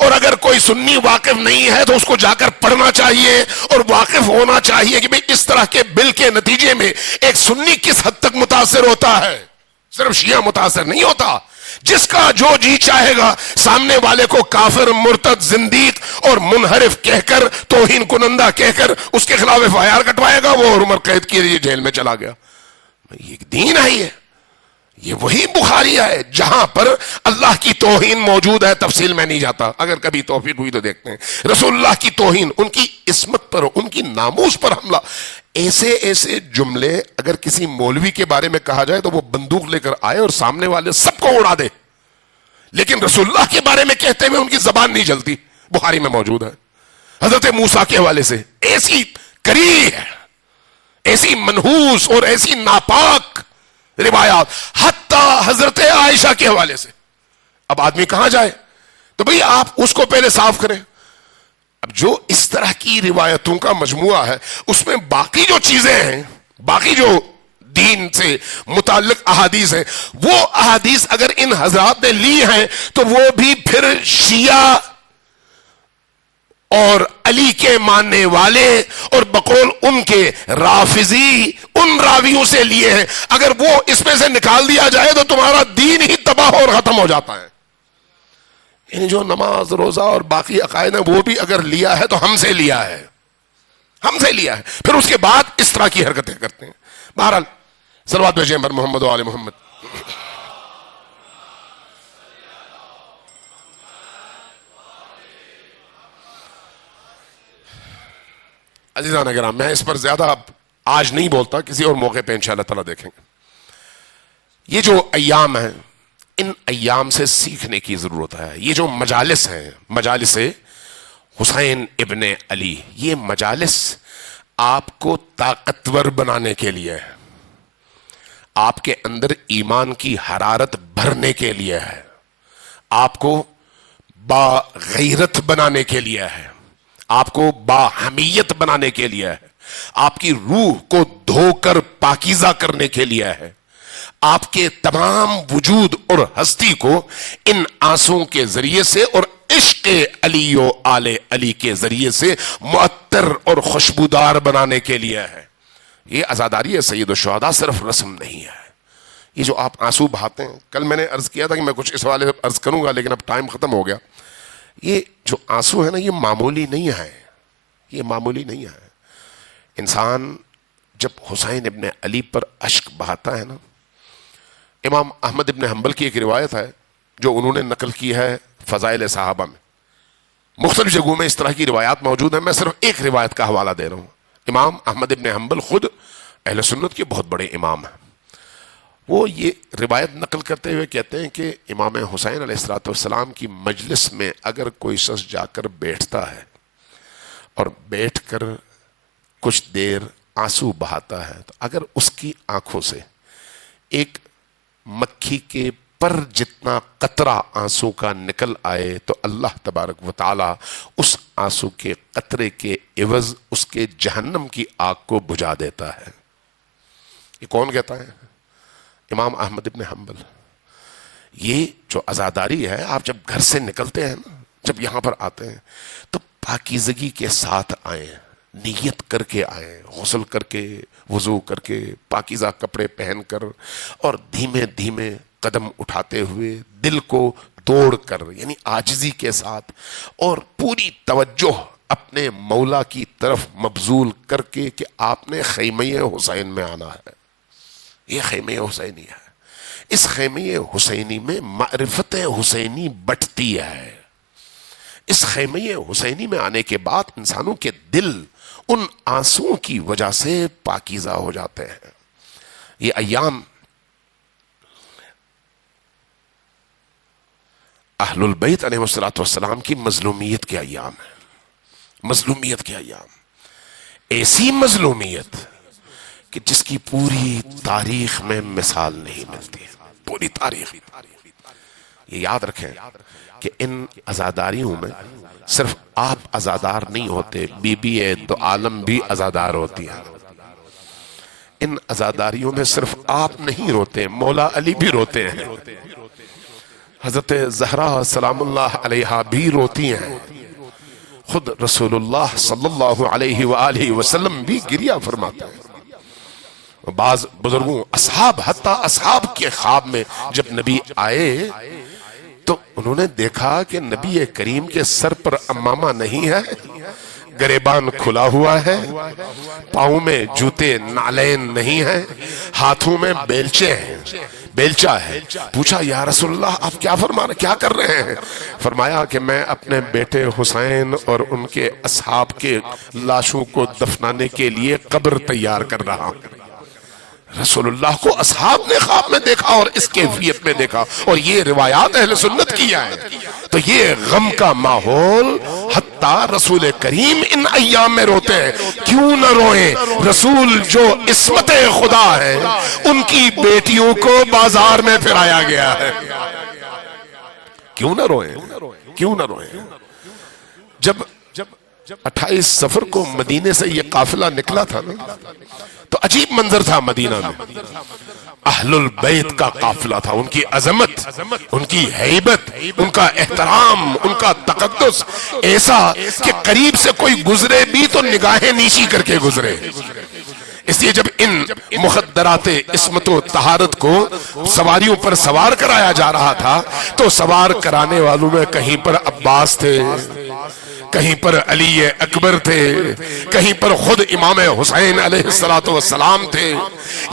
اور اگر کوئی سنی واقف نہیں ہے تو اس کو جا کر پڑھنا چاہیے اور واقف ہونا چاہیے کہ بھئی اس طرح کے بل کے نتیجے میں ایک سنی کس حد تک متاثر ہوتا ہے. صرف شیعہ متاثر نہیں ہوتا، جس کا جو جی چاہے گا سامنے والے کو کافر، مرتد، زندیق اور منحرف کہہ کر، توہین کنندہ کہہ کر اس کے خلاف ایف آئی آر کٹوائے گا، وہ عمر قید کے لیے جیل میں چلا گیا. یہ دین ہے، یہ وہی بخاری ہے جہاں پر اللہ کی توہین موجود ہے. تفصیل میں نہیں جاتا، اگر کبھی توفیق ہوئی تو دیکھتے ہیں. رسول اللہ کی توہین، ان کی عصمت پر، ان کی ناموس پر حملہ. ایسے ایسے جملے اگر کسی مولوی کے بارے میں کہا جائے تو وہ بندوق لے کر آئے اور سامنے والے سب کو اڑا دے، لیکن رسول اللہ کے بارے میں کہتے ہوئے ان کی زبان نہیں جلتی. بخاری میں موجود ہے. حضرت موسیٰ کے حوالے سے ایسی کریہ، ایسی منحوس اور ایسی ناپاک روایات، حتیٰ حضرت عائشہ کے حوالے سے. اب آدمی کہاں جائے؟ تو بھئی آپ اس کو پہلے صاف کریں. اب جو اس طرح کی روایتوں کا مجموعہ ہے، اس میں باقی جو چیزیں ہیں، باقی جو دین سے متعلق احادیث ہیں، وہ احادیث اگر ان حضرات نے لی ہیں تو وہ بھی پھر شیعہ اور علی کے ماننے والے اور بقول ان کے رافضی ان راویوں سے لیے ہیں. اگر وہ اس میں سے نکال دیا جائے تو تمہارا دین ہی تباہ اور ختم ہو جاتا ہے. یعنی جو نماز، روزہ اور باقی عقائد ہیں وہ بھی اگر لیا ہے تو ہم سے لیا ہے، ہم سے لیا ہے، پھر اس کے بعد اس طرح کی حرکتیں کرتے ہیں. بہرحال صلوات بھیجیں پر محمد و آل محمد. عزیزان اگرام، میں اس پر زیادہ آج نہیں بولتا، کسی اور موقع پہ انشاءاللہ تعالیٰ دیکھیں گے. یہ جو ایام ہیں، ان ایام سے سیکھنے کی ضرورت ہے. یہ جو مجالس ہیں، مجالس حسین ابن علی، یہ مجالس آپ کو طاقتور بنانے کے لیے ہے، آپ کے اندر ایمان کی حرارت بھرنے کے لیے ہے، آپ کو باغیرت بنانے کے لیے ہے، آپ کو باحمیت بنانے کے لیے ہے، آپ کی روح کو دھو کر پاکیزہ کرنے کے لیے ہے، آپ کے تمام وجود اور ہستی کو ان آنسوں کے ذریعے سے اور عشق علی و آل علی کے ذریعے سے معطر اور خوشبودار بنانے کے لیے ہے. یہ عزاداری ہے سید الشہداء، صرف رسم نہیں ہے. یہ جو آپ آنسو بہاتے ہیں، کل میں نے عرض کیا تھا کہ میں کچھ اس حوالے سے عرض کروں گا لیکن اب ٹائم ختم ہو گیا. یہ جو آنسو ہے نا، یہ معمولی نہیں ہے، یہ معمولی نہیں ہے. انسان جب حسین ابن علی پر اشک بہاتا ہے نا، امام احمد ابن حنبل کی ایک روایت ہے جو انہوں نے نقل کی ہے فضائل صحابہ میں. مختلف جگہوں میں اس طرح کی روایات موجود ہیں، میں صرف ایک روایت کا حوالہ دے رہا ہوں. امام احمد ابن حنبل خود اہل سنت کے بہت بڑے امام ہیں. وہ یہ روایت نقل کرتے ہوئے کہتے ہیں کہ امام حسین علیہ السلام کی مجلس میں اگر کوئی شخص جا کر بیٹھتا ہے اور بیٹھ کر کچھ دیر آنسو بہاتا ہے، تو اگر اس کی آنکھوں سے ایک مکھی کے پر جتنا قطرہ آنسو کا نکل آئے تو اللہ تبارک و تعالی اس آنسو کے قطرے کے عوض اس کے جہنم کی آگ کو بجھا دیتا ہے. یہ کون کہتا ہے؟ امام احمد ابن حنبل. یہ جو عزاداری ہے، آپ جب گھر سے نکلتے ہیں نا، جب یہاں پر آتے ہیں تو پاکیزگی کے ساتھ آئیں، نیت کر کے آئیں، غسل کر کے، وضو کر کے، پاکیزہ کپڑے پہن کر، اور دھیمے دھیمے قدم اٹھاتے ہوئے، دل کو توڑ کر، یعنی عاجزی کے ساتھ، اور پوری توجہ اپنے مولا کی طرف مبذول کر کے کہ آپ نے خیمہ حسین میں آنا ہے. یہ خیمہ حسینی ہے. اس خیمہ حسینی میں معرفت حسینی بٹتی ہے. اس خیمہ حسینی میں آنے کے بعد انسانوں کے دل ان آنسوؤں کی وجہ سے پاکیزہ ہو جاتے ہیں. یہ ایام اہل البیت علیہ السلام کی مظلومیت کے ایام ہیں. مظلومیت کے ایام، ایسی مظلومیت کہ جس کی پوری تاریخ میں مثال نہیں ملتی. پوری تاریخ. یہ یاد رکھیں، کہ ان عزاداریوں میں صرف آپ عزادار نہیں ہوتے، بی بی دو عالم بھی عزادار ہوتی ہیں۔ ان عزاداریوں میں صرف آپ نہیں روتے، مولا علی بھی روتے ہیں، حضرت زہرا سلام اللہ علیہا بھی روتی ہیں، خود رسول اللہ صلی اللہ علیہ وآلہ وسلم بھی گریہ فرماتے ہیں۔ بعض بزرگوں اصحاب، حتیٰ اصحاب کے خواب میں جب نبی آئے تو انہوں نے دیکھا کہ نبی کریم کے سر پر امامہ نہیں ہے، گریبان کھلا ہوا ہے، پاؤں میں جوتے نعلین نہیں ہیں، ہاتھوں میں بیلچے ہیں، بیلچہ ہے۔ پوچھا یا رسول اللہ آپ کیا فرما رہے، کیا کر رہے ہیں؟ فرمایا کہ میں اپنے بیٹے حسین اور ان کے اصحاب کے لاشوں کو دفنانے کے لیے قبر تیار کر رہا ہوں۔ رسول اللہ کو اصحاب نے خواب میں دیکھا اور اس کیفیت میں دیکھا، اور یہ روایات اہل سنت کی ہیں۔ تو یہ غم کا ماحول، حتیٰ رسول کریم ان ایام میں روتے ہیں۔ کیوں نہ روئیں؟ رسول جو عصمت خدا ہے، ان کی بیٹیوں کو بازار میں پھرایا گیا ہے۔ کیوں نہ روئیں؟ کیوں نہ روئیں؟ جب 28 صفر کو مدینے سے یہ قافلہ نکلا تھا نا، تو عجیب منظر تھا مدینہ میں۔ اہل البیت کا قافلہ تھا، ان کی عظمت، ان کی ہیبت، ان کا احترام، ان کا تقدس ایسا کہ قریب سے کوئی گزرے بھی تو نگاہیں نیچی کر کے گزرے۔ اس لیے جب ان مخدرات عصمت و طہارت کو سواریوں پر سوار کرایا جا رہا تھا تو سوار کرانے والوں میں کہیں پر عباس تھے، کہیں پر علی اکبر تھے، کہیں پر خود امام حسین علیہ السلام تھے،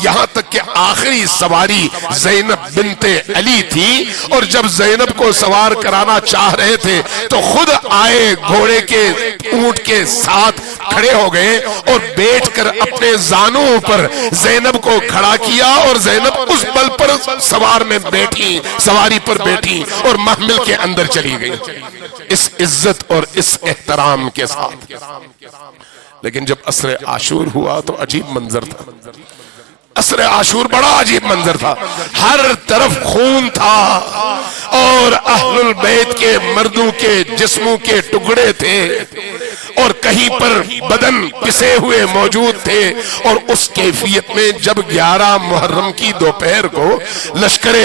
یہاں تک کہ آخری سواری زینب بنت علی تھی، اور جب زینب کو سوار کرانا چاہ رہے تھے تو خود آئے، گھوڑے کے اونٹ کے ساتھ کھڑے ہو گئے اور بیٹھ کر اپنے زانوں پر زینب کو کھڑا کیا، اور زینب اس بل پر سوار میں بیٹھی، سواری پر بیٹھی اور محمل کے اندر چلی گئی، اس عزت اور اس احترام کے ساتھ۔ لیکن جب عصر عاشور ہوا تو عجیب منظر تھا۔ عصر عاشور بڑا عجیب منظر تھا، ہر طرف خون تھا اور اہل البیت کے مردوں کے جسموں کے ٹکڑے تھے، اور کہیں پر بدن پسے ہوئے موجود تھے۔ اور اس کیفیت میں جب 11 محرم کی دوپہر کو لشکر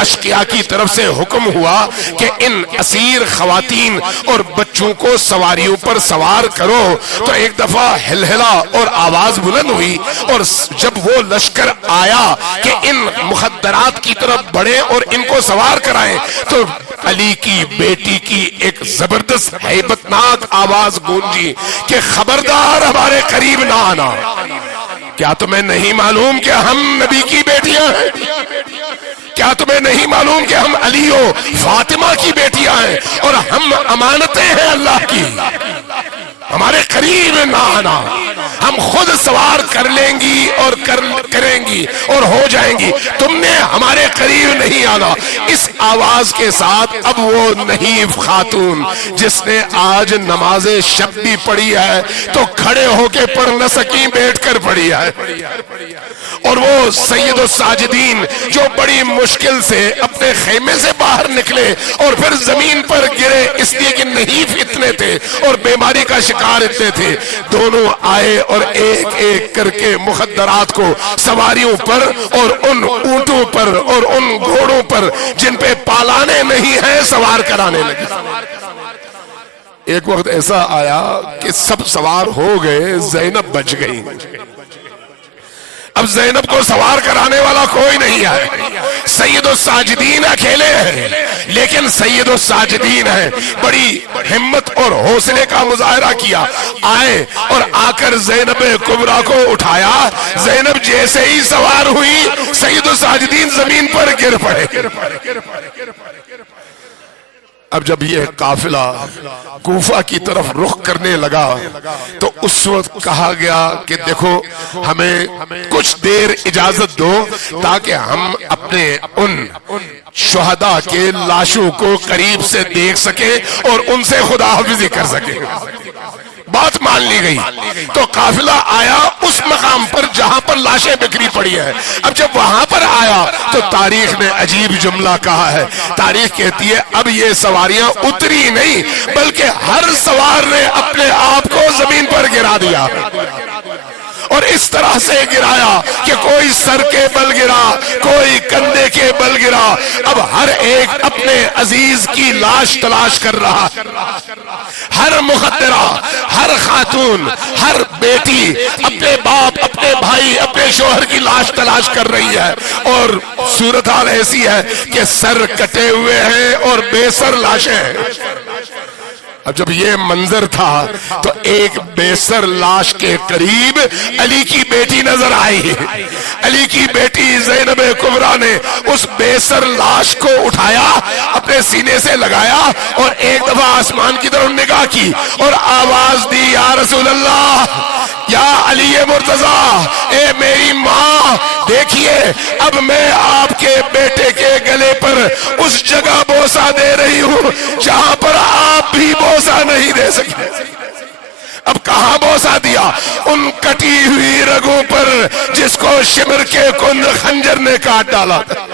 اشقیاء کی طرف سے حکم ہوا کہ ان اسیر خواتین اور بچوں کو سواریوں پر سوار کرو، تو ایک دفعہ ہلہلا اور آواز بلند ہوئی، اور جب وہ لشکر آیا کہ ان مخدرات کی طرف بڑھے اور ان کو سوار کرائیں، تو علی کی بیٹی کی ایک زبردست ہیبت ناک آواز گونجی کہ خبردار ہمارے قریب نہ آنا۔ کیا تمہیں نہیں معلوم کہ ہم نبی کی بیٹیاں ہیں؟ کیا تمہیں نہیں معلوم کہ ہم علی و فاطمہ کی بیٹیاں ہیں اور ہم امانتیں ہیں اللہ کی؟ ہمارے قریب نہ آنا، ہم خود سوار کر لیں گی اور کریں گی اور ہو جائیں گی، تم نے ہمارے قریب نہیں آنا۔ اس آواز کے ساتھ اب وہ نحیف خاتون جس نے آج نماز شب بھی پڑھی ہے تو کھڑے ہو کے پڑھ نہ سکی، بیٹھ کر پڑھی ہے، اور وہ سید الساجدین جو بڑی مشکل سے اپنے خیمے سے باہر نکلے اور پھر زمین پر گرے اس لیے کہ نحیف اتنے تھے اور بیماری کا شکار اتنے تھے، دونوں آئے اور ایک ایک کر کے مخدرات کو سواریوں پر اور ان اونٹوں پر اور ان گھوڑوں پر جن پہ پالانے نہیں ہیں سوار کرانے لگے۔ ایک وقت ایسا آیا کہ سب سوار ہو گئے، زینب بچ گئی۔ اب زینب کو سوار کرانے والا کوئی نہیں ہے، سید الساجدین اکیلے ہیں، لیکن سید الساجدین ہیں، بڑی ہمت اور حوصلے کا مظاہرہ کیا، آئے اور آ کر زینب کبریٰ کو اٹھایا۔ زینب جیسے ہی سوار ہوئی سید الساجدین زمین پر گر پڑے۔ اب جب یہ قافلہ کوفہ کی طرف رخ کرنے لگا تو اس وقت کہا گیا کہ دیکھو ہمیں کچھ دیر اجازت دو تاکہ ہم اپنے ان شہداء کے لاشوں کو قریب سے دیکھ سکیں اور ان سے خدا حافظی کر سکیں۔ بات مان لی گئی تو قافلہ آیا اس مقام پر جہاں پر لاشیں بکھری پڑی ہیں. اب جب وہاں پر آیا تو تاریخ نے عجیب جملہ کہا ہے. تاریخ کہتی ہے اب یہ سواریاں اتری نہیں بلکہ ہر سوار نے اپنے آپ کو زمین پر گرا دیا اور اس طرح سے گرایا کہ کوئی سر کے بل گرا, کوئی کندھے کے بل گرا. اب ہر ایک اپنے عزیز کی لاش تلاش کر رہا. ہر مخدرہ, ہر خاتون, ہر بیٹی اپنے باپ, اپنے بھائی, اپنے شوہر کی لاش تلاش کر رہی ہے. اور صورتحال ایسی ہے کہ سر کٹے ہوئے ہیں اور بے سر لاشیں ہیں. اب جب یہ منظر تھا تو ایک بے سر لاش کے قریب علی کی بیٹی نظر آئی. علی کی بیٹی زینب کبریٰ نے اس بے سر لاش کو اٹھایا, اپنے سینے سے لگایا اور ایک دفعہ آسمان کی طرف نگاہ کی اور آواز دی, یا رسول اللہ, یا علی مرتضیٰ, اے میری ماں, دیکھیے اب میں آپ کے بیٹے کے گلے پر اس جگہ بوسہ دے رہی ہوں جہاں پر آپ بھی بوسہ نہیں دے سکتے. اب کہاں بوسہ دیا؟ ان کٹی ہوئی رگوں پر جس کو شمر کے کند خنجر نے کاٹ ڈالا تھا.